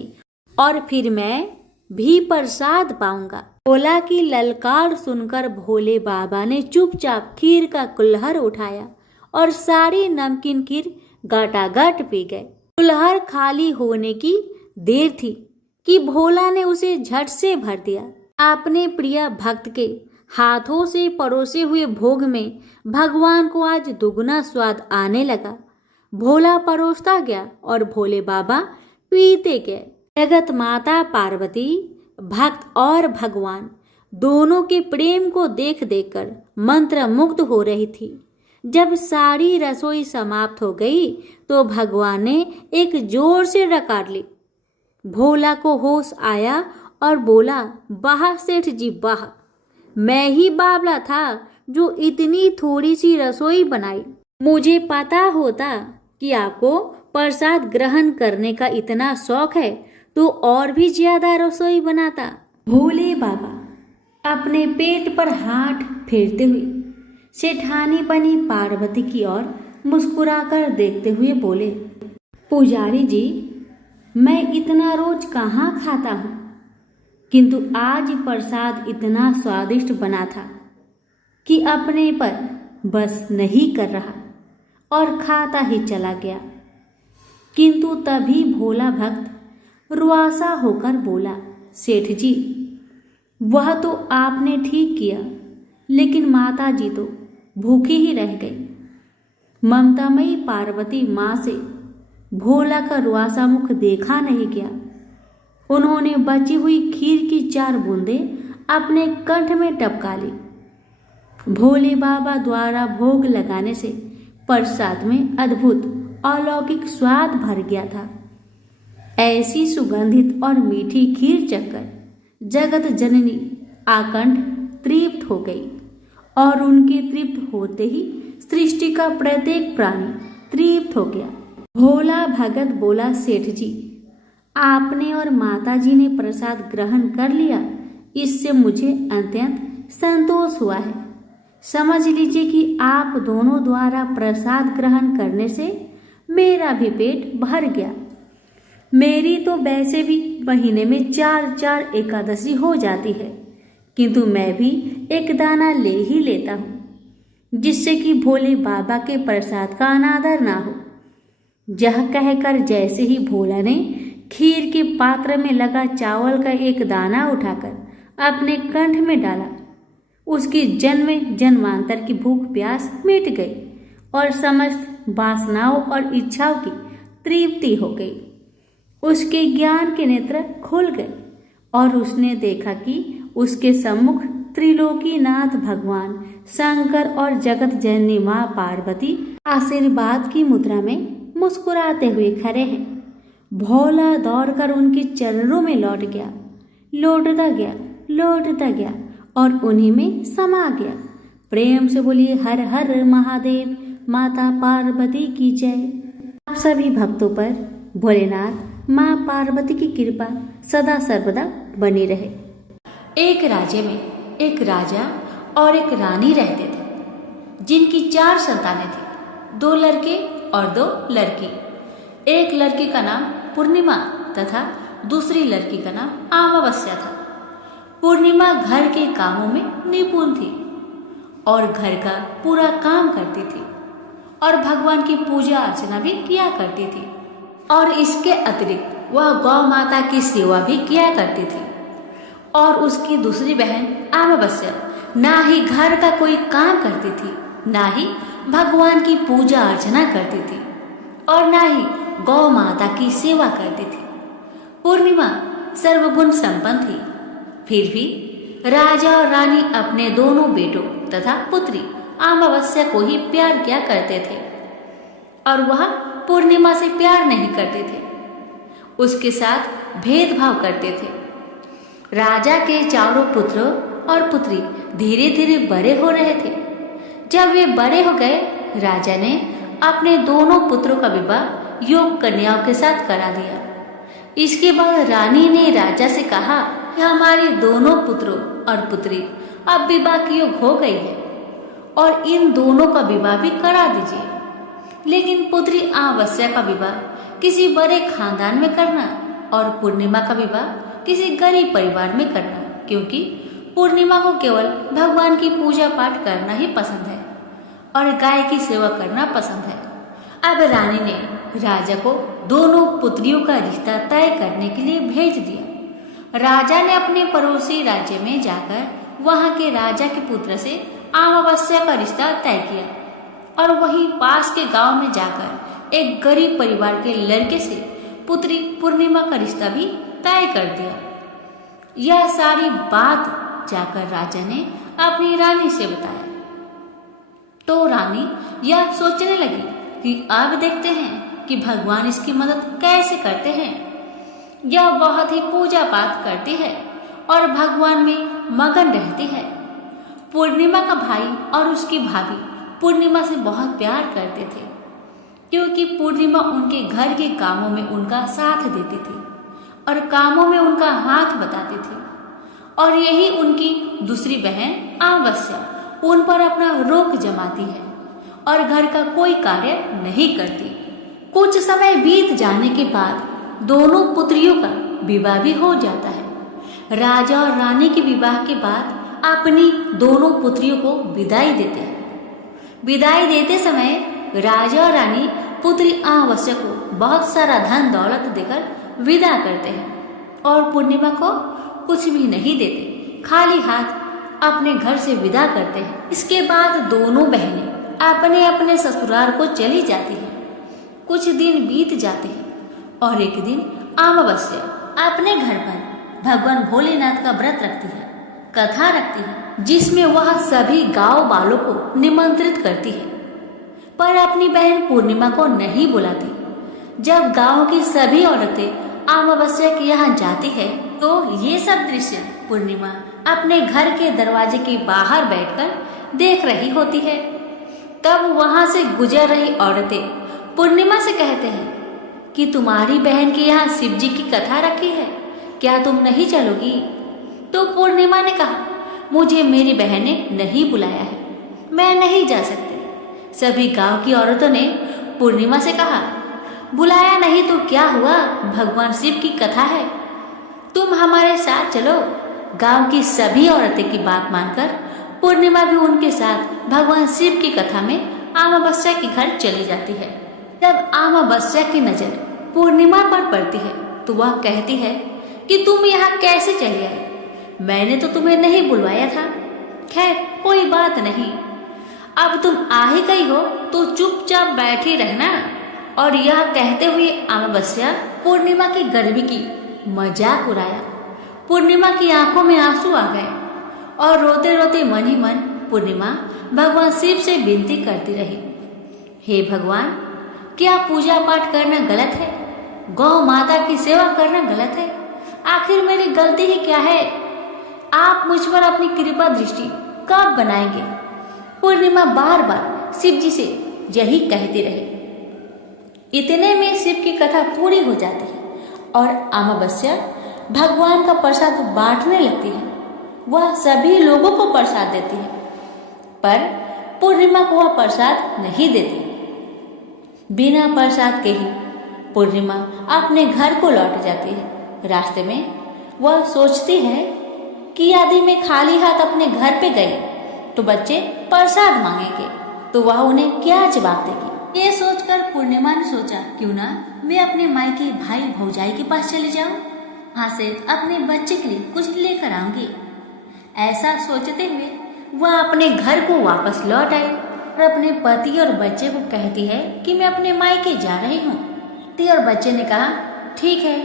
और फिर मैं भी प्रसाद पाऊंगा। भोला की ललकार सुनकर भोले बाबा ने चुपचाप खीर का कुल्हड़ उठाया और सारी नमकीन खीर गटागट पी गए। कुल्हड़ खाली होने की देर थी कि भोला ने उसे झट से भर दिया। अपने प्रिय भक्त के हाथों से परोसे हुए भोग में भगवान को आज दुगना स्वाद आने लगा। भोला परोसता गया और भोले बाबा पीते गए। जगत माता पार्वती भक्त और भगवान दोनों के प्रेम को देख देखकर मंत्र मुग्ध हो रही थी। जब सारी रसोई समाप्त हो गई तो भगवान ने एक जोर से डकार ली। भोला को होश आया और बोला, वाह सेठ जी वाह, मैं ही बावला था जो इतनी थोड़ी सी रसोई बनाई। मुझे पता होता कि आपको प्रसाद ग्रहण करने का इतना शौक है तो और भी ज्यादा रसोई बनाता। भोले बाबा अपने पेट पर हाथ फेरते हुए सेठानी बनी पार्वती की ओर मुस्कुराकर देखते हुए बोले, पुजारी जी, मैं इतना रोज कहाँ खाता हूँ, किंतु आज प्रसाद इतना स्वादिष्ट बना था कि अपने पर बस नहीं कर रहा और खाता ही चला गया। किंतु तभी भोला भक्त रुआसा होकर बोला, सेठ जी, वह तो आपने ठीक किया, लेकिन माता जी तो भूखी ही रह गई। ममतामयी पार्वती माँ से भोला का रुआसा मुख देखा नहीं गया। उन्होंने बची हुई खीर की 4 बूंदें अपने कंठ में टपका ली। भोले बाबा द्वारा भोग लगाने से प्रसाद में अद्भुत अलौकिक स्वाद भर गया था। ऐसी सुगंधित और मीठी खीर चखकर जगत जननी आकंठ तृप्त हो गई और उनके तृप्त होते ही सृष्टि का प्रत्येक प्राणी तृप्त हो गया। भोला भगत बोला, सेठ जी, आपने और माताजी ने प्रसाद ग्रहण कर लिया, इससे मुझे अत्यंत संतोष हुआ है। समझ लीजिए कि आप दोनों द्वारा प्रसाद ग्रहण करने से मेरा भी पेट भर गया। मेरी तो वैसे भी महीने में 4 एकादशी हो जाती है, किंतु मैं भी एक दाना ले ही लेता हूँ, जिससे कि भोले बाबा के प्रसाद का अनादर ना हो। यह कहकर जैसे ही भोला ने खीर के पात्र में लगा चावल का एक दाना उठाकर अपने कंठ में डाला, उसकी जन्म जन्मांतर की भूख प्यास मिट गई और समस्त वासनाओं और इच्छाओं की तृप्ति हो गई। उसके ज्ञान के नेत्र खुल गए और उसने देखा कि उसके सम्मुख त्रिलोकीनाथ भगवान शंकर और जगत जननी माँ पार्वती आशीर्वाद की मुद्रा में मुस्कुराते हुए खड़े हैं। भोला दौड़कर उनके चरणों में लौट गया। लौटता गया और उन्हीं में समा गया। प्रेम से बोलिए हर हर महादेव, माता पार्वती की जय। आप सभी भक्तों पर भोलेनाथ माँ पार्वती की कृपा सदा सर्वदा बनी रहे। एक राज्य में एक राजा और एक रानी रहते थे, जिनकी 4 संतानें थी, 2 लड़के और 2 लड़की। एक लड़की का नाम पूर्णिमा तथा दूसरी लड़की का नाम अमावस्या था। पूर्णिमा घर के कामों में निपुण थी और घर का पूरा काम करती थी और भगवान की पूजा अर्चना भी किया करती थी, और इसके अतिरिक्त वह गौ माता की सेवा भी किया करती थी। और उसकी दूसरी बहन अमावस्या ना ही घर का कोई काम करती थी, ना ही भगवान की पूजा अर्चना करती थी और ना ही गौ माता की सेवा करती थी। पूर्णिमा सर्वगुण संपन्न थी, फिर भी राजा और रानी अपने दोनों बेटों तथा पुत्री अमावस्या को ही प्यार किया करते थे और वह पूर्णिमा से प्यार नहीं करते थे, उसके साथ भेदभाव करते थे। राजा के चारों पुत्र और पुत्री धीरे धीरे बड़े हो रहे थे। जब वे बड़े हो गए, राजा ने अपने दोनों पुत्रों का विवाह योग्य कन्याओं के साथ करा दिया। इसके बाद रानी ने राजा से कहा कि हमारे दोनों पुत्रों और पुत्री अब विवाह के योग्य हो गई है और इन दोनों का विवाह भी करा दीजिए, लेकिन पुत्री अमावस्या का विवाह किसी बड़े खानदान में करना और पूर्णिमा का विवाह किसी गरीब परिवार में करना, क्योंकि पूर्णिमा को केवल भगवान की पूजा पाठ करना ही पसंद है और गाय की सेवा करना पसंद है। अब रानी ने राजा को दोनों पुत्रियों का रिश्ता तय करने के लिए भेज दिया। राजा ने अपने पड़ोसी राज्य में जाकर वहां के राजा के पुत्र से अमावस्या का रिश्ता तय किया और वहीं पास के गांव में जाकर एक गरीब परिवार के लड़के से पुत्री पूर्णिमा का रिश्ता भी तय कर दिया। यह सारी बात जाकर राजा ने अपनी रानी से बताया तो रानी यह सोचने लगी कि अब देखते हैं कि भगवान इसकी मदद कैसे करते हैं। यह बहुत ही पूजा पाठ करती है और भगवान में मगन रहती है। पूर्णिमा का भाई और उसकी भाभी पूर्णिमा से बहुत प्यार करते थे, क्योंकि पूर्णिमा उनके घर के कामों में उनका साथ देती थी और कामों में उनका हाथ बताती थी, और यही उनकी दूसरी बहन अमावस्या उन पर अपना रोक जमाती है और घर का कोई कार्य नहीं करती। कुछ समय बीत जाने के बाद दोनों पुत्रियों का विवाह भी हो जाता है। राजा और रानी के विवाह के बाद अपनी दोनों पुत्रियों को विदाई देते हैं। विदाई देते समय राजा और रानी पुत्री अमावस्या को बहुत सारा धन दौलत देकर विदा करते हैं और पूर्णिमा को कुछ भी नहीं देते, खाली हाथ अपने घर से विदा करते हैं। इसके बाद दोनों बहनें अपने अपने ससुराल को चली जाती हैं। कुछ दिन बीत जाते हैं और एक दिन अमावस्या अपने घर पर भगवान भोलेनाथ का व्रत रखती है, कथा रखती है, जिसमें वह सभी गांव वालों को निमंत्रित करती है, पर अपनी बहन पूर्णिमा को नहीं बुलाती। जब गांव की सभी औरतें अमावस्या के यहाँ जाती है तो ये सब दृश्य पूर्णिमा अपने घर के दरवाजे के बाहर बैठकर देख रही होती है। तब वहां से गुजर रही औरतें पूर्णिमा से कहते हैं कि तुम्हारी बहन के यहाँ शिव जी की कथा रखी है, क्या तुम नहीं चलोगी? तो पूर्णिमा ने कहा, मुझे मेरी बहन ने नहीं बुलाया है, मैं नहीं जा सकती। सभी गांव की औरतों ने पूर्णिमा से कहा, बुलाया नहीं तो क्या हुआ, भगवान शिव की कथा है, तुम हमारे साथ चलो। गांव की सभी औरतें की बात मानकर पूर्णिमा भी उनके साथ भगवान शिव की कथा में अमावस्या के घर चली जाती है। जब अमावस्या की नजर पूर्णिमा पर पड़ती है तो वह कहती है कि तुम यहाँ कैसे चली आई, मैंने तो तुम्हें नहीं बुलवाया था। खैर कोई बात नहीं, अब तुम आ ही गई हो तो चुपचाप बैठी रहना। और यह कहते हुए अमावस्या पूर्णिमा की गर्मी की मजाक उड़ाया। पूर्णिमा की आंखों में आंसू आ गए और रोते रोते मन ही मन पूर्णिमा भगवान शिव से विनती करती रही, हे भगवान, क्या पूजा पाठ करना गलत है? गौ माता की सेवा करना गलत है? आखिर मेरी गलती ही क्या है? आप मुझ पर अपनी कृपा दृष्टि कब बनाएंगे? पूर्णिमा बार बार शिव जी से यही कहती रही। इतने में शिव की कथा पूरी हो जाती है और अमावस्या भगवान का प्रसाद बांटने लगती है। वह सभी लोगों को प्रसाद देती है, पर पूर्णिमा को वह प्रसाद नहीं देती। बिना प्रसाद के ही पूर्णिमा अपने घर को लौट जाती है। रास्ते में वह सोचती है कि यदि मैं खाली हाथ अपने घर पे गई तो बच्चे प्रसाद मांगेंगे, तो वह उन्हें क्या जवाब देगी। ये सोचकर पूर्णिमा ने सोचा, क्यों ना मैं अपने मायके भाई भौजाई के पास चली जाऊं, वहां से अपने बच्चे के लिए कुछ लेकर आऊंगी। ऐसा सोचते हुए वह अपने घर को वापस लौट आई और अपने पति और बच्चे को कहती है कि मैं अपने मायके जा रही हूँ। पति और बच्चे ने कहा, ठीक है।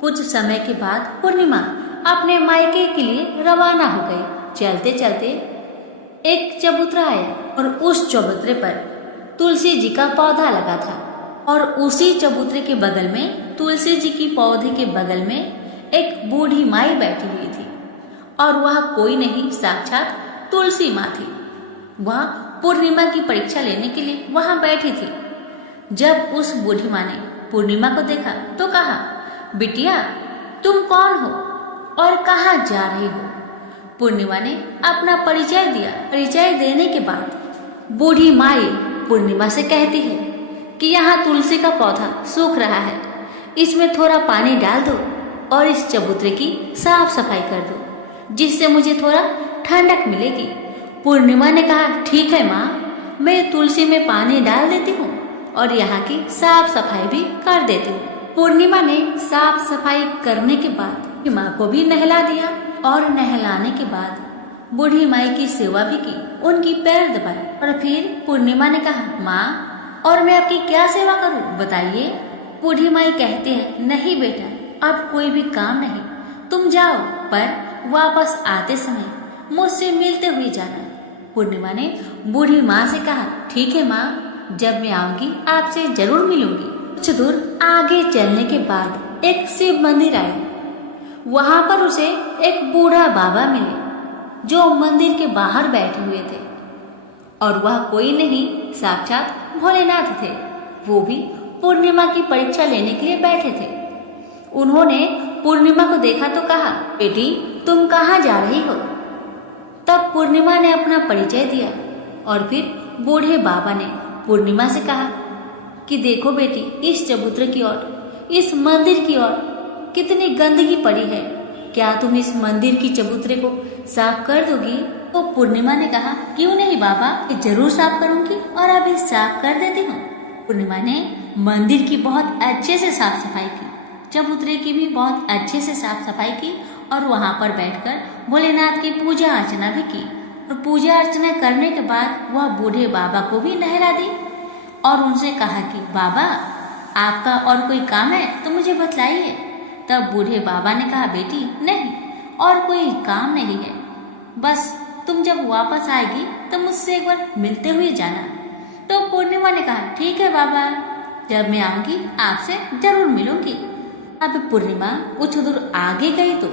कुछ समय के बाद पूर्णिमा अपने मायके के लिए रवाना हो गई। चलते चलते एक चबूतरा आया और उस चबूतरे पर तुलसी जी का पौधा लगा था और उसी चबूतरे के बगल में, तुलसी जी की पौधे के बगल में एक बूढ़ी माई बैठी हुई थी और वह कोई नहीं, साक्षात तुलसी माँ थी। वह पूर्णिमा की परीक्षा लेने के लिए वहां बैठी थी। जब उस बूढ़ी माँ ने पूर्णिमा को देखा तो कहा, बिटिया तुम कौन हो और कहाँ जा रही हो? पूर्णिमा ने अपना परिचय दिया। परिचय देने के बाद बूढ़ी माई पूर्णिमा से कहती है कि यहाँ तुलसी का पौधा सूख रहा है, इसमें थोड़ा पानी डाल दो और इस चबूतरे की साफ सफाई कर दो, जिससे मुझे थोड़ा ठंडक मिलेगी। पूर्णिमा ने कहा, ठीक है माँ, मैं तुलसी में पानी डाल देती हूँ और यहाँ की साफ सफाई भी कर देती हूँ। पूर्णिमा ने साफ सफाई करने के बाद माँ को भी नहला दिया और नहलाने के बाद बूढ़ी माई की सेवा भी की, उनकी पैर दबाए और फिर पूर्णिमा ने कहा, माँ और मैं आपकी क्या सेवा करूँ, बताइए। बूढ़ी माई कहते हैं, नहीं बेटा, अब कोई भी काम नहीं, तुम जाओ, पर वापस आते समय मुझसे मिलते हुए जाना। पूर्णिमा ने बूढ़ी माँ से कहा, ठीक है माँ, जब मैं आऊंगी आपसे जरूर मिलूंगी। कुछ दूर आगे चलने के बाद एक शिव मंदिर आया। वहां पर उसे एक बूढ़ा बाबा मिले जो मंदिर के बाहर बैठे हुए थे और वह कोई नहीं, साक्षात भोलेनाथ थे। वो भी पूर्णिमा की परीक्षा लेने के लिए बैठे थे। उन्होंने पूर्णिमा को देखा तो कहा, बेटी तुम कहाँ जा रही हो? तब पूर्णिमा ने अपना परिचय दिया और फिर बूढ़े बाबा ने पूर्णिमा से कहा कि देखो बेटी, इस चबूतरे की ओर, इस मंदिर की ओर कितनी गंदगी पड़ी है, क्या तुम इस मंदिर की चबूतरे को साफ कर दोगी? तो पूर्णिमा ने कहा, क्यों नहीं बाबा, जरूर साफ करूंगी और अभी साफ कर देती हूँ। पूर्णिमा ने मंदिर की बहुत अच्छे से साफ सफाई की, चबूतरे की भी बहुत अच्छे से साफ सफाई की और वहां पर बैठकर भोलेनाथ की पूजा अर्चना भी की। और पूजा अर्चना करने के बाद वह बूढ़े बाबा को भी नहला दी और उनसे कहा कि बाबा आपका और कोई काम है तो मुझे बतलाइए। तब बूढ़े बाबा ने कहा, बेटी नहीं, और कोई काम नहीं है, बस तुम जब वापस आएगी तो मुझसे एक बार मिलते हुए जाना। तो पूर्णिमा ने कहा, ठीक है बाबा, जब मैं आऊंगी आपसे जरूर मिलूंगी। अब पूर्णिमा कुछ दूर आगे गई तो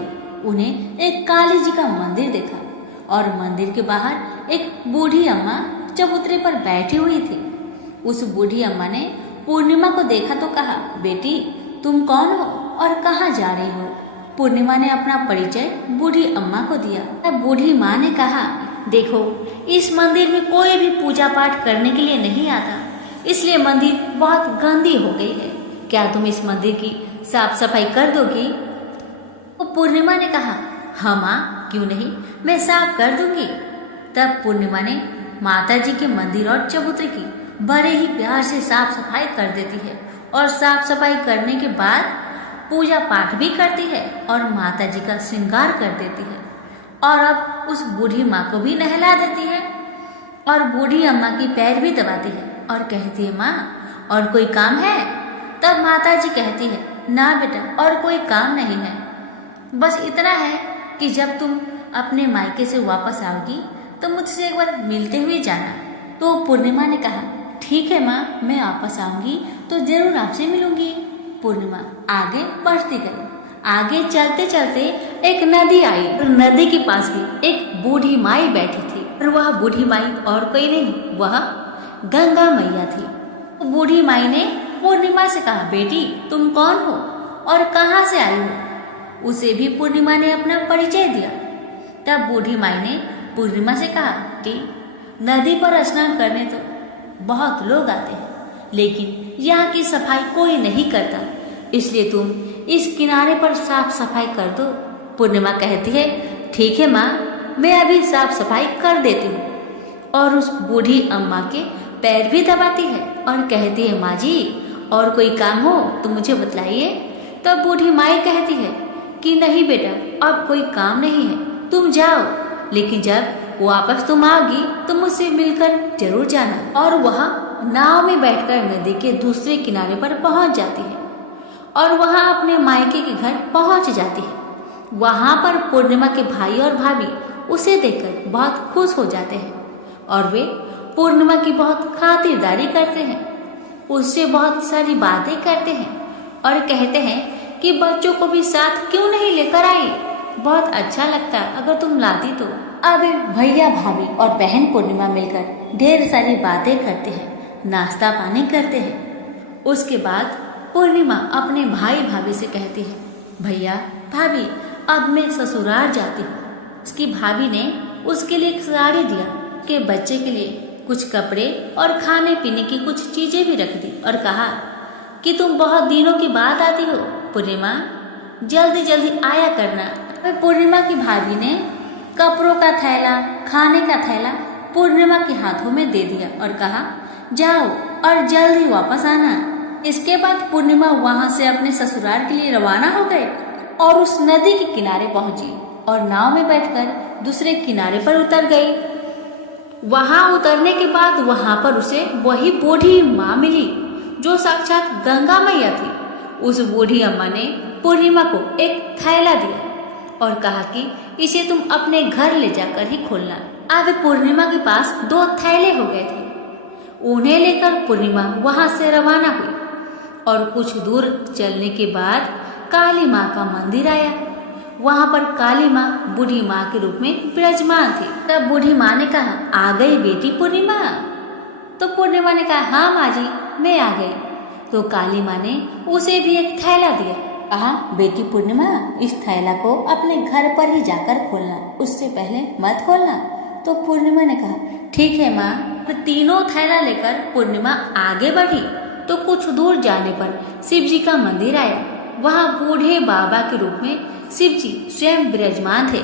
उन्हें एक काली जी का मंदिर देखा और मंदिर के बाहर एक बूढ़ी अम्मा चबूतरे पर बैठी हुई थी। उस बूढ़ी अम्मा ने पूर्णिमा को देखा तो कहा, बेटी तुम कौन हो और कहाँ जा रही हो? पूर्णिमा ने अपना परिचय बूढ़ी अम्मा को दिया। तब बूढ़ी माँ ने कहा, देखो इस मंदिर में कोई भी पूजा पाठ करने के लिए नहीं आता, इसलिए मंदिर बहुत गंदी हो गई है, क्या तुम इस मंदिर की साफ सफाई कर दोगी? तो पूर्णिमा ने कहा, हाँ माँ, क्यों नहीं, मैं साफ कर दूंगी। तब पूर्णिमा ने माता जी के मंदिर और चबूतरे की बड़े ही प्यार से साफ सफाई कर देती है और साफ सफाई करने के बाद पूजा पाठ भी करती है और माता जी का श्रृंगार कर देती है और अब उस बूढ़ी माँ को भी नहला देती है और बूढ़ी अम्मा की पैर भी दबाती है और कहती है, माँ और कोई काम है? तब माता जी कहती है, ना बेटा, और कोई काम नहीं है, बस इतना है कि जब तुम अपने मायके से वापस आओगी तो मुझसे एक बार मिलते हुए जाना। तो पूर्णिमा ने कहा, ठीक है माँ, मैं वापस आऊंगी तो जरूर आपसे मिलूंगी। पूर्णिमा आगे बढ़ती गई। आगे चलते चलते एक नदी आई और नदी के पास भी एक बूढ़ी माई बैठी थी और वह बूढ़ी माई और कोई नहीं, वह गंगा मैया थी। तो बूढ़ी माई ने पूर्णिमा से कहा, बेटी तुम कौन हो और कहाँ से आई हो? उसे भी पूर्णिमा ने अपना परिचय दिया। तब बूढ़ी माई ने पूर्णिमा से कहा कि नदी पर स्नान करने तो बहुत लोग आते हैं, लेकिन यहाँ की सफाई कोई नहीं करता, इसलिए तुम इस किनारे पर साफ सफाई कर दो। पूर्णिमा कहती है, ठीक है माँ, मैं अभी साफ सफाई कर देती हूँ। और उस बूढ़ी अम्मा के पैर भी दबाती है और कहती है, माँ जी और कोई काम हो तो मुझे बतलाइए। तब बूढ़ी माई कहती है कि नहीं बेटा, अब कोई काम नहीं है, तुम जाओ, लेकिन जब वापस तुम आओगी तो मुझसे मिलकर जरूर जाना। और वह नाव में बैठकर नदी के दूसरे किनारे पर पहुंच जाती है और वहां अपने मायके के घर पहुंच जाती है। वहां पर पूर्णिमा के भाई और भाभी उसे देखकर बहुत खुश हो जाते हैं और वे पूर्णिमा की बहुत खातिरदारी करते हैं, उससे बहुत सारी बातें करते हैं और कहते हैं कि बच्चों को भी साथ क्यों नहीं लेकर आई, बहुत अच्छा लगता अगर तुम लाती तो। अब भैया भाभी और बहन पूर्णिमा मिलकर ढेर सारी बातें करते हैं, नाश्ता पानी करते हैं। उसके बाद पूर्णिमा अपने भाई भाभी से कहती है, भैया भाभी अब मैं ससुराल जाती हूँ। उसकी भाभी ने उसके लिए एक साड़ी दिया कि बच्चे के लिए कुछ कपड़े और खाने पीने की कुछ चीजें भी रख दी और कहा कि तुम बहुत दिनों की बाद आती हो पूर्णिमा, जल्दी जल्दी आया करना। पूर्णिमा की भाभी ने कपड़ों का थैला, खाने का थैला पूर्णिमा के हाथों में दे दिया और कहा, जाओ और जल्दी वापस आना। इसके बाद पूर्णिमा वहां से अपने ससुराल के लिए रवाना हो गए और उस नदी के किनारे पहुंची और नाव में बैठकर दूसरे किनारे पर उतर गई। वहां उतरने के बाद वहां पर उसे वही बूढ़ी माँ मिली जो साक्षात गंगा मैया थी। उस बूढ़ी अम्मा ने पूर्णिमा को एक थैला दिया और कहा कि इसे तुम अपने घर ले जाकर ही खोलना। अब पूर्णिमा के पास 2 थैले हो गए थे। उन्हें लेकर पूर्णिमा वहां से रवाना हुई और कुछ दूर चलने के बाद काली माँ का मंदिर आया। वहां पर काली माँ बूढ़ी माँ के रूप में विराजमान थी। तब बूढ़ी माँ ने कहा, आ गई बेटी पूर्णिमा? तो पूर्णिमा ने कहा, हाँ माँ जी मैं आ गई। तो काली माँ ने उसे भी एक थैला दिया, कहा, बेटी पूर्णिमा इस थैला को अपने घर पर ही जाकर खोलना, उससे पहले मत खोलना। तो पूर्णिमा ने कहा, ठीक है माँ। तो तीनों थैला लेकर पूर्णिमा आगे बढ़ी तो कुछ दूर जाने पर शिव जी का मंदिर आया। वहाँ बूढ़े बाबा के रूप में शिव जी स्वयं विराजमान थे।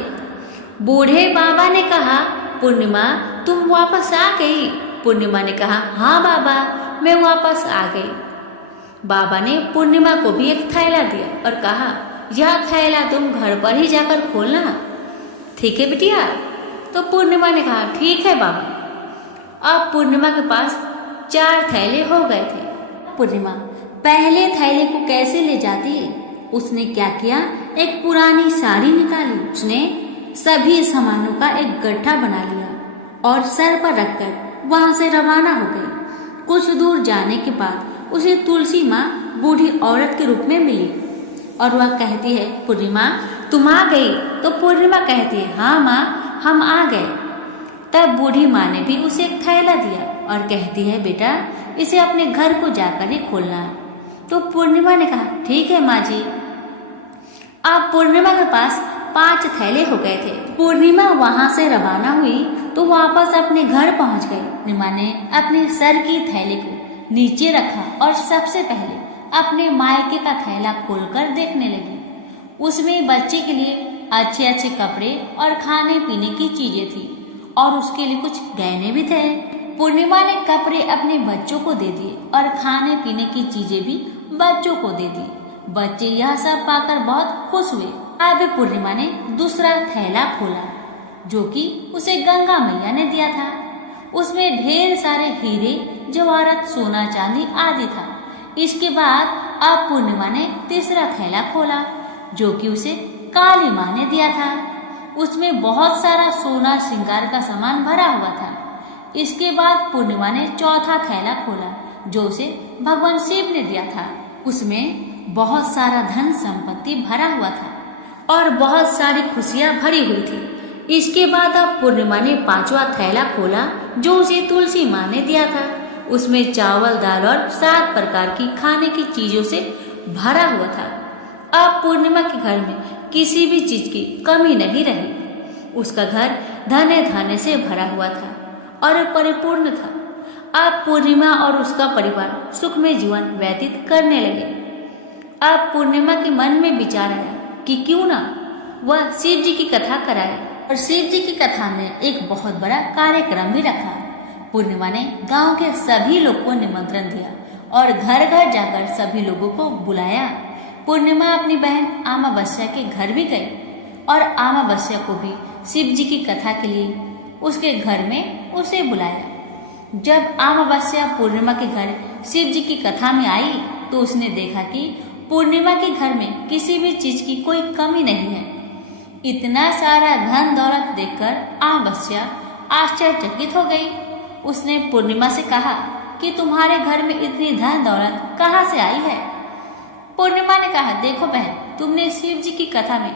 बूढ़े बाबा ने कहा, पूर्णिमा तुम वापस आ गई? पूर्णिमा ने कहा, हाँ बाबा मैं वापस आ गई। बाबा ने पूर्णिमा को भी एक थैला दिया और कहा, यह थैला तुम घर पर ही जाकर खोलना, ठीक है बिटिया? तो पूर्णिमा ने कहा, ठीक है बाबा। अब पूर्णिमा के पास 4 थैले हो गए थे। पूर्णिमा पहले थैले को कैसे ले जाती? उसने क्या किया, एक पुरानी साड़ी निकाली, उसने सभी सामानों का एक गड्ढा बना लिया और सर पर रखकर वहां से रवाना हो गई। कुछ दूर जाने के बाद उसे तुलसी माँ बूढ़ी औरत के रूप में मिली और वह कहती है, पूर्णिमा तुम आ गई? तो पूर्णिमा कहती है, हाँ माँ हम आ गए। तब बूढ़ी माँ ने भी उसे एक थैला दिया और कहती है, बेटा इसे अपने घर को जाकर ही खोलना। तो पूर्णिमा ने कहा, ठीक है माँ जी। अब पूर्णिमा के पास 5 थैले हो गए थे। पूर्णिमा वहां से रवाना हुई तो वापस अपने घर पहुंच गई। पूर्णिमा ने अपने सर की थैले को नीचे रखा और सबसे पहले अपने मायके का थैला खोलकर देखने लगी। उसमें बच्चे के लिए अच्छे अच्छे कपड़े और खाने पीने की चीजें थी और उसके लिए कुछ गहने भी थे। पूर्णिमा ने कपड़े अपने बच्चों को दे दिए और खाने पीने की चीजें भी बच्चों को दे दी। बच्चे यह सब पाकर बहुत खुश हुए। अब पूर्णिमा ने दूसरा थैला खोला जो कि उसे गंगा मैया ने दिया था। उसमें ढेर सारे हीरे जवाहरात सोना चांदी आदि था। इसके बाद अब पूर्णिमा ने तीसरा थैला खोला जो कि उसे काली माँ ने दिया था। उसमें बहुत सारा सोना श्रृंगार का सामान भरा हुआ था। इसके बाद पूर्णिमा ने चौथा थैला खोला जो उसे भगवान शिव ने दिया था। उसमें बहुत सारा धन संपत्ति भरा हुआ था और बहुत सारी खुशियां भरी हुई थी। इसके बाद अब पूर्णिमा ने 5वां थैला खोला जो उसे तुलसी माँ ने दिया था। उसमें चावल, दाल और 7 प्रकार की खाने की चीजों से भरा हुआ था। अब पूर्णिमा के घर में किसी भी चीज की कमी नहीं रही। उसका घर धने धान्य से भरा हुआ था और परिपूर्ण था। अब पूर्णिमा और उसका परिवार सुखमय जीवन व्यतीत करने लगे। अब पूर्णिमा के मन में विचार आया कि क्यों ना वह शिव जी की कथा कराए और शिव जी की कथा में एक बहुत बड़ा कार्यक्रम भी रखा। पूर्णिमा ने गांव के सभी लोग को निमंत्रण दिया और घर घर जाकर सभी लोगों को बुलाया। पूर्णिमा अपनी बहन अमावस्या के घर भी गई और अमावस्या को भी शिव जी की कथा के लिए उसके घर में उसे बुलाया। जब अमावस्या पूर्णिमा के घर शिव जी की कथा में आई तो उसने देखा कि पूर्णिमा के घर में किसी भी चीज की कोई कमी नहीं है। इतना सारा धन दौलत देखकर अमावस्या आश्चर्यचकित हो गई। उसने पूर्णिमा से कहा कि तुम्हारे घर में इतनी धन दौलत कहाँ से आई है? पूर्णिमा ने कहा, देखो बहन, तुमने शिव जी की कथा में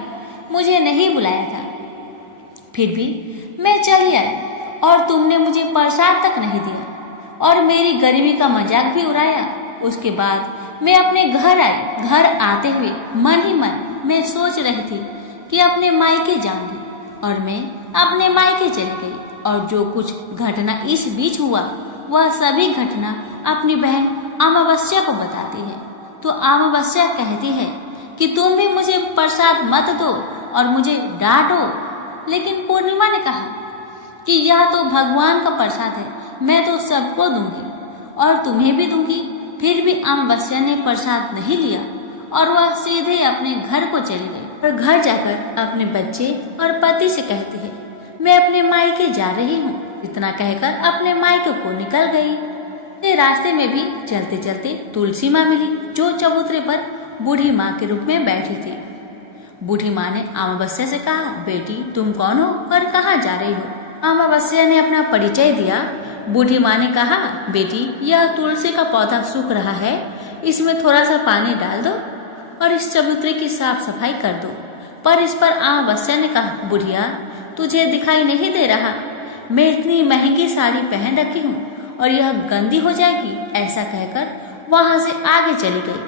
मुझे नहीं बुलाया था, फिर भी मैं चली आई और तुमने मुझे प्रसाद तक नहीं दिया और मेरी गरीबी का मजाक भी उड़ाया। उसके बाद मैं अपने घर आई। घर आते हुए मन ही मन मैं सोच रही थी कि अपने मायके जाऊंगी और मैं अपने मायके चली गई और जो कुछ घटना इस बीच हुआ वह सभी घटना अपनी बहन अमावस्या को बताती है। तो अमावस्या कहती है कि तुम भी मुझे प्रसाद मत दो और मुझे डांटो। लेकिन पूर्णिमा ने कहा कि यह तो भगवान का प्रसाद है, मैं तो सबको दूंगी और तुम्हें भी दूंगी। फिर भी अमावस्या ने प्रसाद नहीं लिया और वह सीधे अपने घर को चली गई और घर जाकर अपने बच्चे और पति से कहती है, मैं अपने मायके जा रही हूँ। इतना कहकर अपने मायके को निकल गई। रास्ते में भी चलते चलते तुलसी माँ मिली जो चबूतरे पर बूढ़ी माँ के रूप में बैठी थी। बूढ़ी माँ ने अमावस्या से कहा, बेटी तुम कौन हो और कहाँ जा रही हो? अमावस्या ने अपना परिचय दिया। बूढ़ी माँ ने कहा, बेटी यह तुलसी का पौधा सूख रहा है, इसमें थोड़ा सा पानी डाल दो और इस चबूतरे की साफ सफाई कर दो। पर इस पर अमावस्या ने कहा, बुढ़िया तुझे दिखाई नहीं दे रहा, मैं इतनी महंगी साड़ी पहन रखी हूँ और यह गंदी हो जाएगी। ऐसा कहकर वहां से आगे चली गई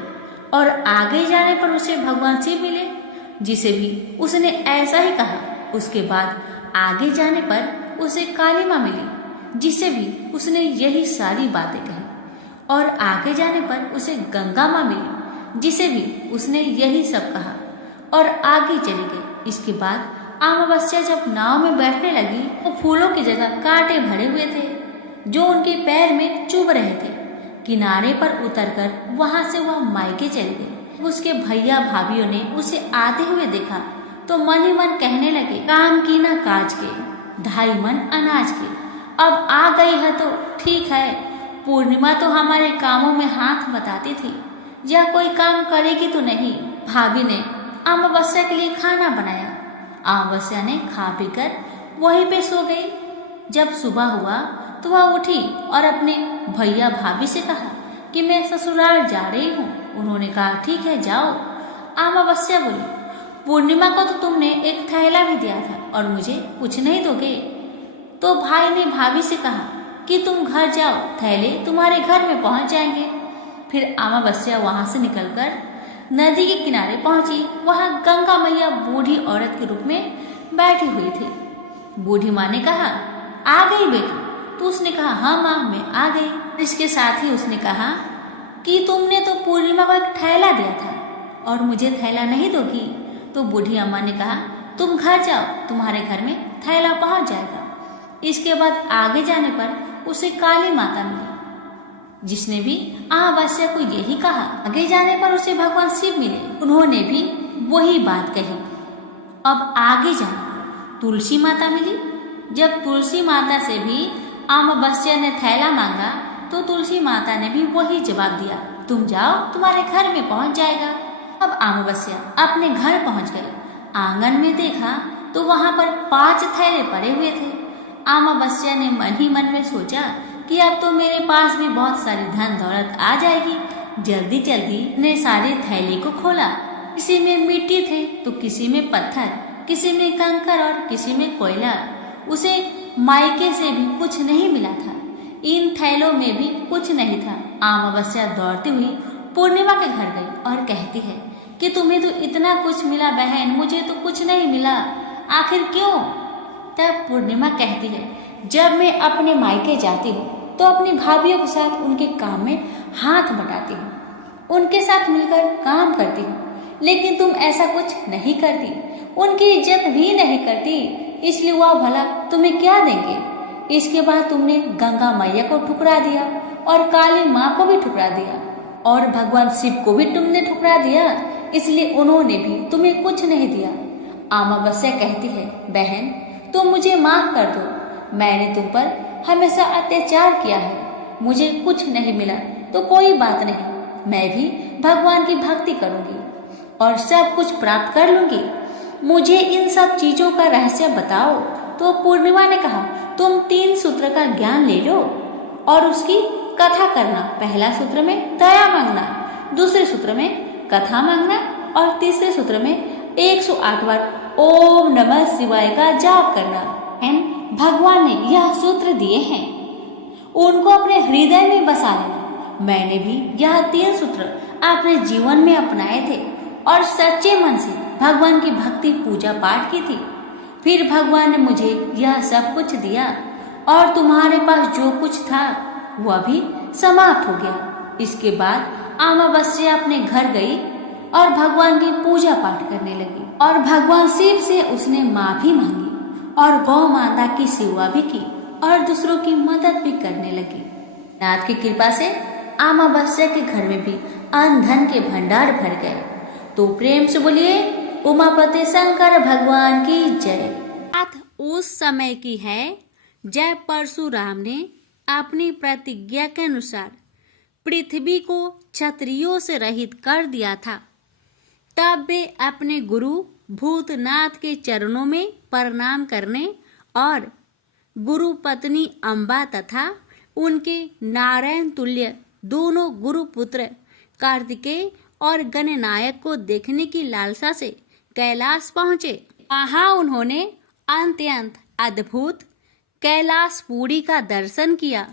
और आगे जाने पर उसे भगवान शिव मिले जिसे भी उसने ऐसा ही कहा। उसके बाद आगे जाने पर उसे काली माँ मिली जिसे भी उसने यही सारी बातें कही और आगे जाने पर उसे गंगा माँ मिली जिसे भी उसने यही सब कहा और आगे चली गई। इसके बाद अमावस्या जब नाव में बैठने लगी तो फूलों की जगह कांटे भरे हुए थे जो उनके पैर में चुभ रहे थे। किनारे पर उतरकर वहां से वह मायके चली गई। उसके भैया भाभीओं ने उसे आते हुए देखा तो मन ही मन कहने लगे, काम की ना काज के, 2.5 मन अनाज के। अब आ गई है तो ठीक है, पूर्णिमा तो हमारे कामों में हाथ बताती थी, यह कोई काम करेगी तो नहीं। भाभी ने अमावस्या के लिए खाना बनाया। अमावस्या ने खा पीकर वहीं पे सो गई। जब सुबह हुआ तो वह उठी और अपने भैया भाभी से कहा कि मैं ससुराल जा रही हूँ। उन्होंने कहा, ठीक है जाओ। अमावस्या बोली, पूर्णिमा को तो तुमने एक थैला भी दिया था और मुझे कुछ नहीं दोगे? तो भाई ने भाभी से कहा कि तुम घर जाओ, थैले तुम्हारे घर में पहुंच जाएंगे। फिर अमावस्या वहां से निकलकर नदी के किनारे पहुंची। वहां गंगा मैया बूढ़ी औरत के रूप में बैठी हुई थी। बूढ़ी माँ ने कहा, आ गई बेटी? तो उसने कहा, हाँ माँ मैं आ गई। इसके साथ ही उसने कहा कि तुमने तो पूर्णिमा को एक थैला दिया था और मुझे थैला नहीं दोगी? तो बूढ़ी अम्मा ने कहा, तुम घर जाओ, तुम्हारे घर में थैला पहुंच जाएगा। इसके बाद आगे जाने पर उसे काली माता मिली जिसने भी अमावस्या को यही कहा। आगे जाने पर उसे भगवान शिव मिले, उन्होंने भी वही बात कही। अब आगे जाने पर तुलसी माता मिली। जब तुलसी माता से भी अमावस्या ने थैला मांगा तो तुलसी माता ने भी वही जवाब दिया, तुम जाओ, तुम्हारे घर में पहुंच जाएगा। अब अमावस्या अपने घर पहुंच गई। आंगन में देखा तो वहां पर 5 थैले पड़े हुए थे। अमावस्या ने मन ही मन में सोचा कि अब तो मेरे पास भी बहुत सारी धन दौलत आ जाएगी, जल्दी जल्दी ने सारे थैली को खोला। किसी में मिट्टी थे तो किसी में पत्थर, किसी में कंकर और किसी में कोयला। उसे मायके से भी कुछ नहीं मिला था। इन थैलों में भी कुछ नहीं था। अमावस्या दौड़ती हुई पूर्णिमा के घर गई और कहती है कि तुम्हें तो इतना कुछ मिला बहन, मुझे तो कुछ नहीं मिला, आखिर क्यों? तब पूर्णिमा कहती है, जब मैं अपने मायके जाती हूँ तो अपनी भाभियों के साथ उनके काम में हाथ बटाती हूँ, उनके साथ मिलकर काम करती हूँ, लेकिन तुम ऐसा कुछ नहीं करती, उनकी इज्जत भी नहीं करती, इसलिए वह भला तुम्हें क्या देंगे? इसके बाद तुमने गंगा मैया को ठुकरा दिया और काली माँ को भी ठुकरा दिया और भगवान शिव को भी तुमने ठुकरा दिया, इसलिए उन्होंने भी तुम्हें कुछ नहीं दिया। अमावस्या कहती है, बहन तुम मुझे माफ कर दो, मैंने तुम पर हमेशा अत्याचार किया है, मुझे कुछ नहीं मिला तो कोई बात नहीं, मैं भी भगवान की भक्ति करूंगी और सब कुछ प्राप्त कर लूंगी, मुझे इन सब चीजों का रहस्य बताओ। तो पूर्णिमा ने कहा, तुम 3 सूत्र का ज्ञान ले लो और उसकी कथा करना। पहला सूत्र में दया मांगना, दूसरे सूत्र में कथा मांगना और तीसरे सूत्र में 108 बार ओम नमः शिवाय का जाप करना। भगवान ने यह सूत्र दिए हैं, उनको अपने हृदय में बसा लेना। मैंने भी यह 3 सूत्र अपने जीवन में अपनाए थे और सच्चे मन से भगवान की भक्ति पूजा पाठ की थी। फिर भगवान ने मुझे यह सब कुछ दिया और तुम्हारे पास जो कुछ था वह भी समाप्त हो गया। इसके बाद अमावस्या अपने घर गई और भगवान की पूजा पाठ करने लगी और भगवान शिव से उसने माफी मांगी और गौ माता की सेवा भी की और दूसरों की मदद भी करने लगी। नाथ की कृपा से अमावस्या के घर में भी अन्न धन के भंडार भर गए। तो प्रेम से बोलिए उमापति शंकर भगवान की जय। बात उस समय की है जब परशुराम ने अपनी प्रतिज्ञा के अनुसार पृथ्वी को क्षत्रियों से रहित कर दिया था। तब वे अपने गुरु भूतनाथ के चरणों में प्रणाम करने और गुरु पत्नी अम्बा तथा उनके नारायण तुल्य दोनों गुरुपुत्र कार्तिकेय और गणनायक को देखने की लालसा से कैलाश पहुंचे। वहां उन्होंने अत्यंत अद्भुत कैलाशपुरी का दर्शन किया।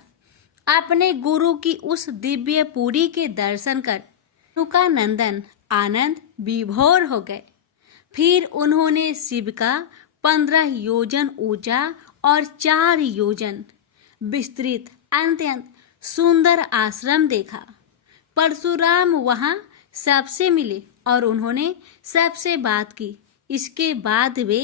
अपने गुरु की उस दिव्य पुरी के दर्शन कर उनका नंदन आनंद विभोर हो गए। फिर उन्होंने शिव का 15 योजन ऊंचा और 4 योजन विस्तृत अत्यंत सुंदर आश्रम देखा। परशुराम वहां सबसे मिले और उन्होंने सबसे बात की। इसके बाद वे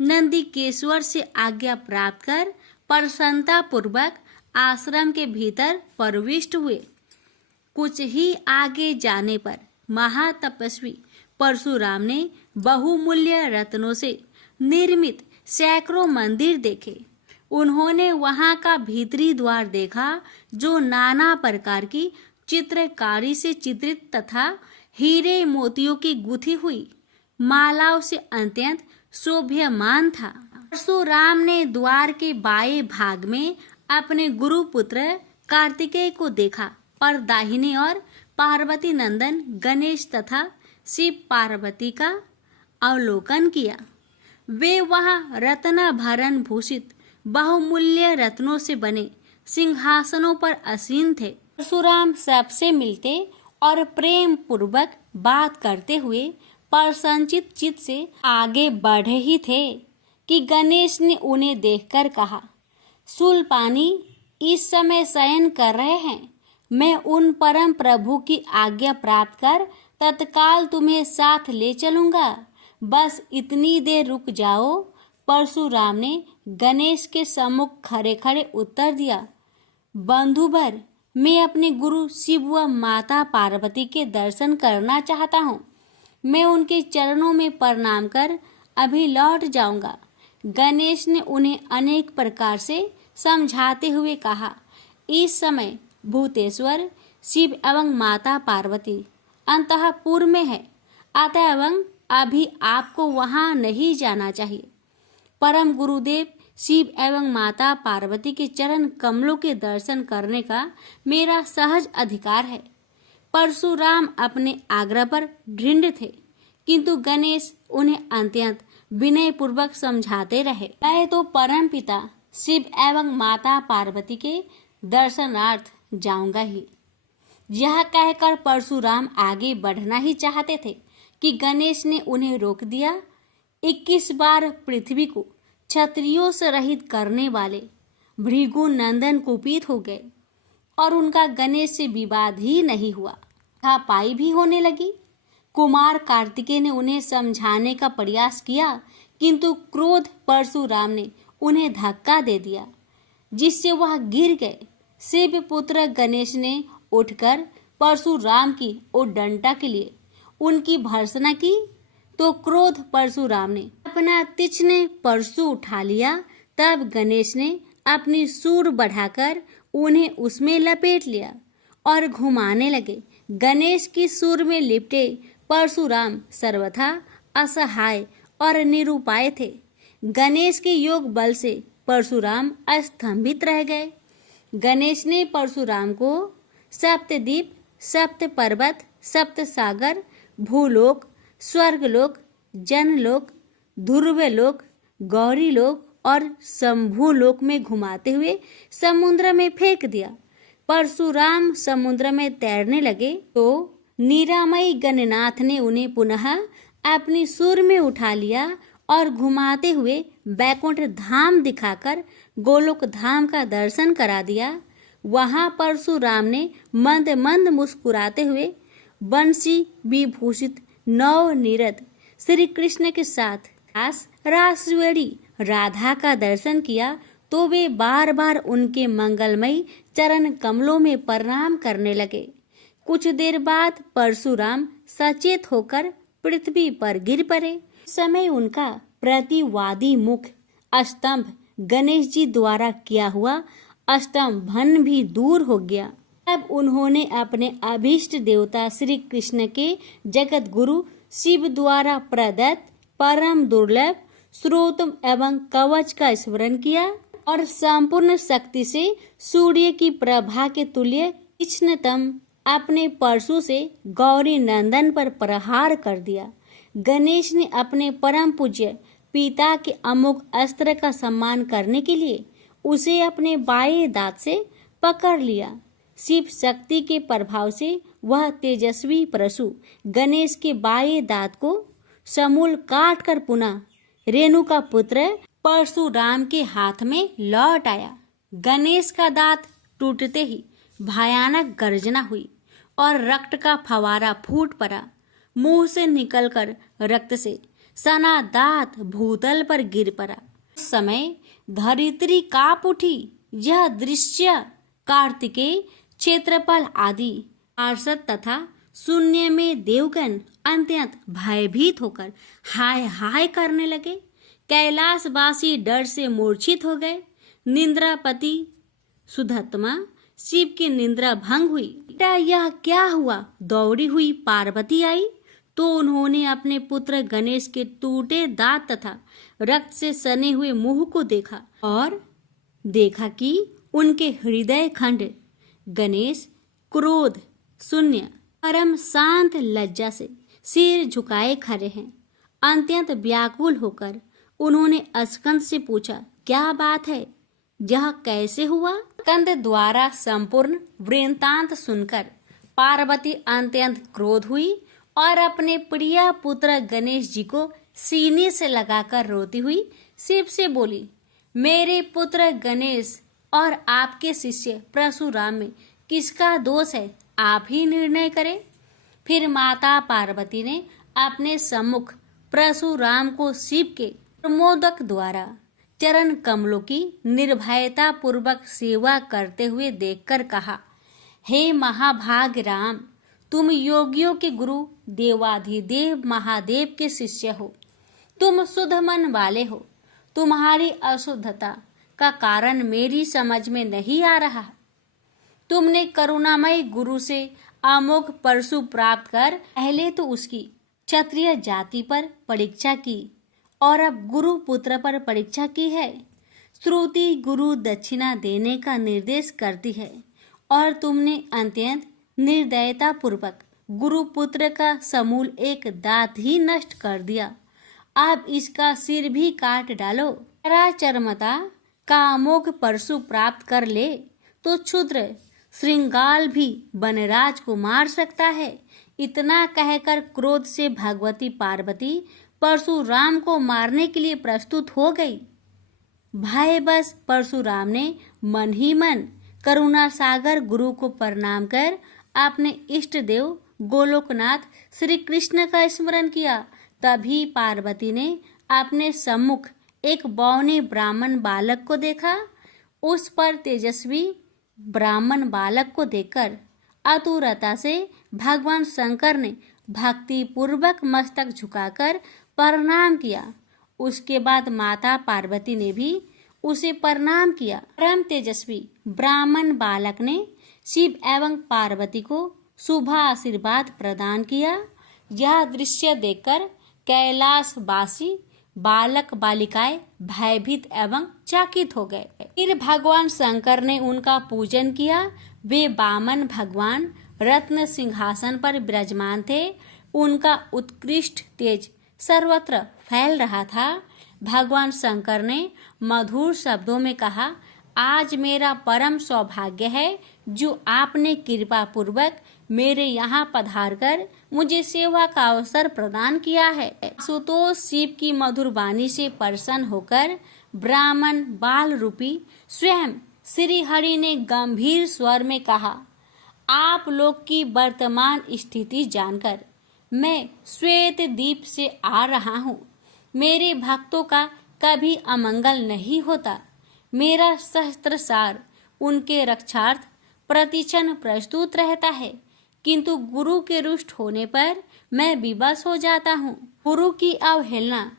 नंदीकेश्वर से आज्ञा प्राप्त कर प्रसन्नता पूर्वक आश्रम के भीतर प्रविष्ट हुए। कुछ ही आगे जाने पर महातपस्वी परशुराम ने बहुमूल्य रत्नों से निर्मित सैकड़ों मंदिर देखे। उन्होंने वहां का भीतरी द्वार देखा जो नाना प्रकार की चित्रकारी से चित्रित तथा हीरे मोतियों की गुथी हुई मालाओं से अत्यंत शोभ्यमान था। परशुराम ने द्वार के बाएं भाग में अपने गुरुपुत्र कार्तिकेय को देखा और दाहिने और पार्वती नंदन गणेश तथा शिव पार्वती का अवलोकन किया। वे वहां रत्नाभरण भूषित बहुमूल्य रत्नों से बने सिंहासनों पर आसीन थे। परशुराम सबसे मिलते और प्रेम पूर्वक बात करते हुए प्रसन्नचित चित्त से आगे बढ़े ही थे कि गणेश ने उन्हें देखकर कहा, शूलपाणी इस समय शयन कर रहे हैं, मैं उन परम प्रभु की आज्ञा प्राप्त कर तत्काल तुम्हें साथ ले चलूंगा, बस इतनी देर रुक जाओ। परशुराम ने गणेश के सम्मुख खड़े खड़े उत्तर दिया, बंधुवर, मैं अपने गुरु शिव व माता पार्वती के दर्शन करना चाहता हूँ, मैं उनके चरणों में प्रणाम कर अभी लौट जाऊंगा। गणेश ने उन्हें अनेक प्रकार से समझाते हुए कहा, इस समय भूतेश्वर शिव एवं माता पार्वती अंतःपुर में है, अतएव अभी आपको वहां नहीं जाना चाहिए। परम गुरुदेव शिव एवं माता पार्वती के चरण कमलों के दर्शन करने का मेरा सहज अधिकार है, परशुराम अपने आग्रह पर दृढ़ थे, किंतु गणेश उन्हें अत्यंत विनय पूर्वक समझाते रहे। मैं तो परम पिता शिव एवं माता पार्वती के दर्शनार्थ जाऊंगा ही। यह कहकर परशुराम आगे बढ़ना ही चाहते थे कि गणेश ने उन्हें रोक दिया। 21 बार पृथ्वी को क्षत्रियों से रहित करने वाले भृगु नंदन कुपित हो गए और उनका गणेश से विवाद ही नहीं हुआ, हाथापाई भी होने लगी। कुमार कार्तिकेय ने उन्हें समझाने का प्रयास किया, किंतु क्रोध परशुराम ने उन्हें धक्का दे दिया, जिससे वह गिर गए। शिव पुत्र गणेश ने उठकर परशुराम की उद्दंडता के लिए उनकी भर्त्सना की, तो क्रोध परशुराम ने अपना तीक्ष्ण परशु उठा लिया। तब गणेश ने अपनी सूंड बढ़ाकर उन्हें उसमें लपेट लिया और घुमाने लगे। गणेश की सूंड में लिपटे परशुराम सर्वथा असहाय और निरुपाय थे। गणेश के योग बल से परशुराम अस्तंभित रह गए। गणेश ने परशुराम को सप्तद्वीप, सप्त पर्वत, सप्त सागर, भूलोक, स्वर्गलोक, जनलोक, ध्रुवलोक, गौरीलोक और शंभुलोक में घुमाते हुए समुद्र में फेंक दिया। परशुराम समुद्र में तैरने लगे तो निरामयी गणनाथ ने उन्हें पुनः अपनी सूंड में उठा लिया और घुमाते हुए बैकुंठ धाम दिखाकर गोलोक धाम का दर्शन करा दिया। वहां परशुराम ने मंद मंद मुस्कुराते हुए बंसी विभूषित नव निरत श्री कृष्ण के साथ रासवेणी राधा का दर्शन किया, तो वे बार बार उनके मंगलमयी चरण कमलों में प्रणाम करने लगे। कुछ देर बाद परशुराम सचेत होकर पृथ्वी पर गिर पड़े। समय उनका प्रतिवादी मुख स्तंभ गणेश जी द्वारा किया हुआ स्तंभन भी दूर हो गया। तब उन्होंने अपने अभीष्ट देवता श्री कृष्ण के जगत गुरु शिव द्वारा प्रदत्त परम दुर्लभ स्रोत एवं कवच का स्मरण किया और संपूर्ण शक्ति से सूर्य की प्रभा के तुल्य तीक्ष्णतम अपने परशु से गौरी नंदन पर प्रहार कर दिया। गणेश ने अपने परम पूज्य पिता के अमोघ अस्त्र का सम्मान करने के लिए उसे अपने बाएं दांत से पकड़ लिया। शिव शक्ति के प्रभाव से वह तेजस्वी परशु गणेश के बाएं दांत को समूल काट कर पुनः रेणु का पुत्र परशुराम के हाथ में लौट आया। गणेश का दांत टूटते ही भयानक गर्जना हुई और रक्त का फवारा फूट पड़ा। मुंह से निकलकर रक्त से सना दांत भूतल पर गिर पड़ा। उस समय धरित्री कांप उठी। यह दृश्य कार्तिकेय, क्षेत्रपाल आदि पार्षद तथा शून्य में देवगण अत्यंत भयभीत होकर हाय हाय करने लगे। कैलाशवासी डर से मूर्छित हो गए। निंद्रापति सुधत्मा शिव की निंद्रा भंग हुई। बेटा यह क्या हुआ? दौड़ी हुई पार्वती आई तो उन्होंने अपने पुत्र गणेश के टूटे दांत तथा रक्त से सने हुए मुंह को देखा और देखा कि उनके हृदय खंड गणेश क्रोध शून्य परम शांत लज्जा से सिर झुकाए खड़े हैं। अत्यंत व्याकुल होकर उन्होंने स्कंद से पूछा, क्या बात है? यह कैसे हुआ? स्कंद द्वारा संपूर्ण वृत्तांत सुनकर पार्वती अत्यंत क्रोध हुई और अपने प्रिय पुत्र गणेश जी को सीने से लगाकर रोती हुई शिव से बोली, मेरे पुत्र गणेश और आपके शिष्य परशुराम में किसका दोष है? आप ही निर्णय करें। फिर माता पार्वती ने अपने सम्मुख परशुराम को शिव के प्रमोदक द्वारा चरण कमलों की निर्भयता पूर्वक सेवा करते हुए देखकर कहा, हे महाभाग राम, तुम योगियों के गुरु देवाधिदेव महादेव के शिष्य हो। तुम शुद्ध मन वाले हो। तुम्हारी अशुद्धता का कारण मेरी समझ में नहीं आ रहा। तुमने करुणामय गुरु से अमोघ परशु प्राप्त कर पहले तो उसकी क्षत्रिय जाति पर परीक्षा की और अब गुरु पुत्र पर परीक्षा की है। श्रुति गुरु दक्षिणा देने का निर्देश करती है और तुमने अत्यंत निर्दयता पूर्वक गुरुपुत्र का समूल एक दांत ही नष्ट कर दिया। अब इसका सिर भी काट डालो। चरमता का अमोघ परशु प्राप्त कर ले तो क्षुद्र श्रृंगाल भी वनराज को मार सकता है। इतना कहकर क्रोध से भगवती पार्वती परशुराम को मारने के लिए प्रस्तुत हो गई। भय बस परशुराम ने मन ही मन करुणा सागर गुरु को प्रणाम कर अपने इष्ट देव गोलोकनाथ श्री कृष्ण का स्मरण किया। तभी पार्वती ने अपने सम्मुख एक बौने ब्राह्मण बालक को देखा। उस पर तेजस्वी ब्राह्मण बालक को देखकर आतुरता से भगवान शंकर ने भक्ति पूर्वक मस्तक झुकाकर प्रणाम किया। उसके बाद माता पार्वती ने भी उसे प्रणाम किया। परम तेजस्वी ब्राह्मण बालक ने शिव एवं पार्वती को शुभ आशीर्वाद प्रदान किया। यह दृश्य देखकर कैलाशवासी बालक बालिकाएं भयभीत एवं चकित हो गए। फिर भगवान शंकर ने उनका पूजन किया। वे वामन भगवान रत्न सिंहासन पर विराजमान थे। उनका उत्कृष्ट तेज सर्वत्र फैल रहा था। भगवान शंकर ने मधुर शब्दों में कहा, आज मेरा परम सौभाग्य है जो आपने कृपा पूर्वक मेरे यहाँ पधारकर मुझे सेवा का अवसर प्रदान किया है। आशुतोष शिव की मधुर वाणी से प्रसन्न होकर ब्राह्मण बाल रूपी स्वयं श्री हरि ने गंभीर स्वर में कहा, आप लोग की वर्तमान स्थिति जानकर मैं श्वेत द्वीप से आ रहा हूँ। मेरे भक्तों का कभी अमंगल नहीं होता। मेरा सहस्त्र सार उनके रक्षार्थ प्रतिक्षण प्रस्तुत रहता है, किंतु गुरु के रुष्ट होने पर मैं विवश हो जाता हूँ। गुरु की अवहेलना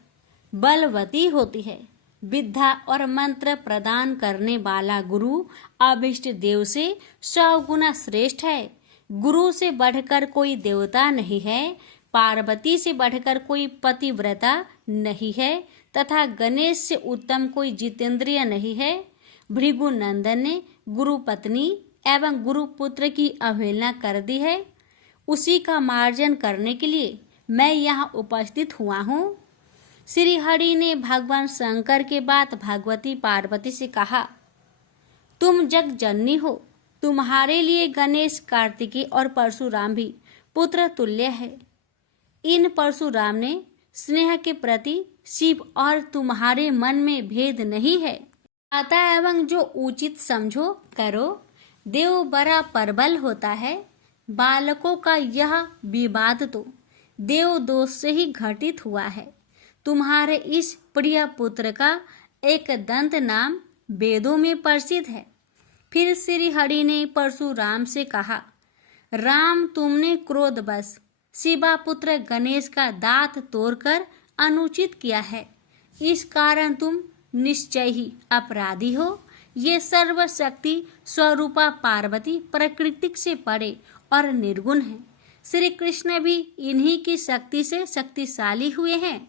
बलवती होती है। विद्या और मंत्र प्रदान करने वाला गुरु अभिष्ट देव से 100 गुना श्रेष्ठ है। गुरु से बढ़कर कोई देवता नहीं है, पार्वती से बढ़कर कोई पतिव्रता नहीं है तथा गणेश से उत्तम कोई जितेंद्रिय नहीं है। भृगु नंदन ने गुरु पत्नी एवं गुरु पुत्र की अवहेलना कर दी है। उसी का मार्जन करने के लिए मैं यहाँ उपस्थित हुआ हूँ। श्री हरि ने भगवान शंकर के बाद भगवती पार्वती से कहा, तुम जग जननी हो। तुम्हारे लिए गणेश, कार्तिकेय और परशुराम भी पुत्र तुल्य है। इन परशुराम ने स्नेह के प्रति शिव और तुम्हारे मन में भेद नहीं है। अतः एवं जो उचित समझो करो। देव बड़ा प्रबल होता है। बालकों का यह विवाद तो देव दोष से ही घटित हुआ है। तुम्हारे इस प्रिय पुत्र का एक दंत नाम वेदों में प्रसिद्ध है। फिर श्री हरि ने परशुराम से कहा, राम, तुमने क्रोधवश शिवा पुत्र गणेश का दांत तोड़कर अनुचित किया है। इस कारण तुम निश्चय ही अपराधी हो। ये सर्वशक्ति स्वरूपा पार्वती प्रकृति से परे और निर्गुण है। श्री कृष्ण भी इन्हीं की शक्ति से शक्तिशाली हुए हैं।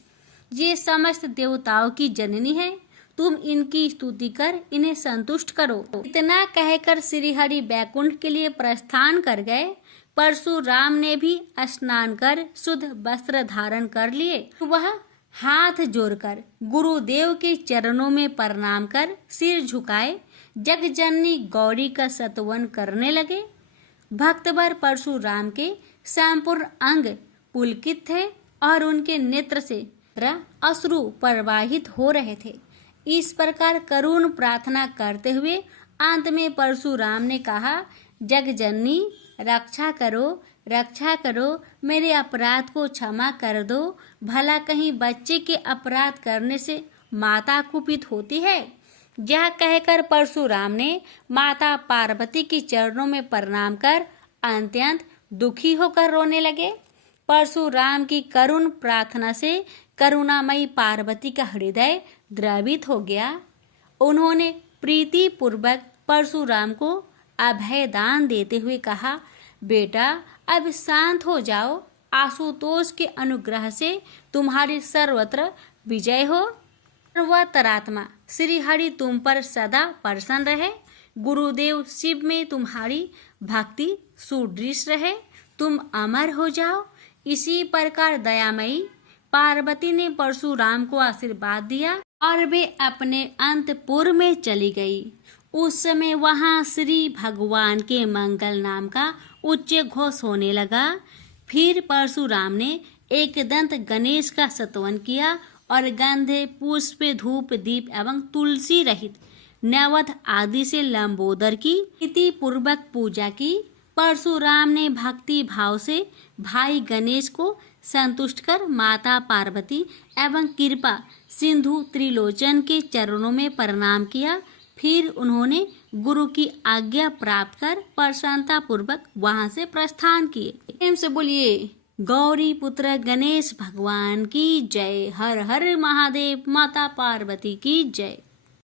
ये समस्त देवताओं की जननी है। तुम इनकी स्तुति कर इन्हें संतुष्ट करो। इतना कहकर श्री हरि बैकुंठ के लिए प्रस्थान कर गए। परशुराम ने भी स्नान कर शुद्ध वस्त्र धारण कर लिए। वह हाथ जोड़कर गुरुदेव के चरणों में प्रणाम कर सिर झुकाए जगजननी गौरी का स्तवन करने लगे। भक्तवर परशुराम के संपूर्ण अंग पुलकित थे और उनके नेत्र से अश्रु प्रवाहित हो रहे थे। इस प्रकार करुण प्रार्थना करते हुए अंत में परशुराम ने कहा, जगजननी रक्षा करो, रक्षा करो, मेरे अपराध को क्षमा कर दो। भला कहीं बच्चे के अपराध करने से माता कुपित होती है। यह कहकर परशुराम ने माता पार्वती के चरणों में प्रणाम कर अत्यंत दुखी होकर रोने लगे। परशुराम की करुण प्रार्थना से करुणामयी पार्वती का हृदय द्रवित हो गया। उन्होंने प्रीति पूर्वक परशुराम को अभय दान देते हुए कहा, बेटा अब शांत हो जाओ। आशुतोष के अनुग्रह से तुम्हारी सर्वत्र विजय हो। सर्वतरात्मा श्री हरि तुम पर सदा प्रसन्न रहे। गुरुदेव शिव में तुम्हारी भक्ति सुदृढ़ रहे, तुम अमर हो जाओ। इसी प्रकार दयामयी पार्वती ने परशुराम को आशीर्वाद दिया और वे अपने अंतपुर में चली गई। उस समय वहां श्री भगवान के मंगल नाम का उच्च घोष होने लगा। फिर परशुराम ने एकदंत गणेश का स्तवन किया और गंधे, पुष्प, धूप, दीप एवं तुलसी रहित नैवेद्य आदि से लंबोदर की विधि पूर्वक पूजा की। परशुराम ने भक्ति भाव से भाई गणेश को संतुष्ट कर माता पार्वती एवं कृपा सिंधु त्रिलोचन के चरणों में प्रणाम किया। फिर उन्होंने गुरु की आज्ञा प्राप्त कर प्रसन्नता पूर्वक वहां से प्रस्थान किए। प्रेम से बोलिए गौरी पुत्र गणेश भगवान की जय। हर हर महादेव। माता पार्वती की जय।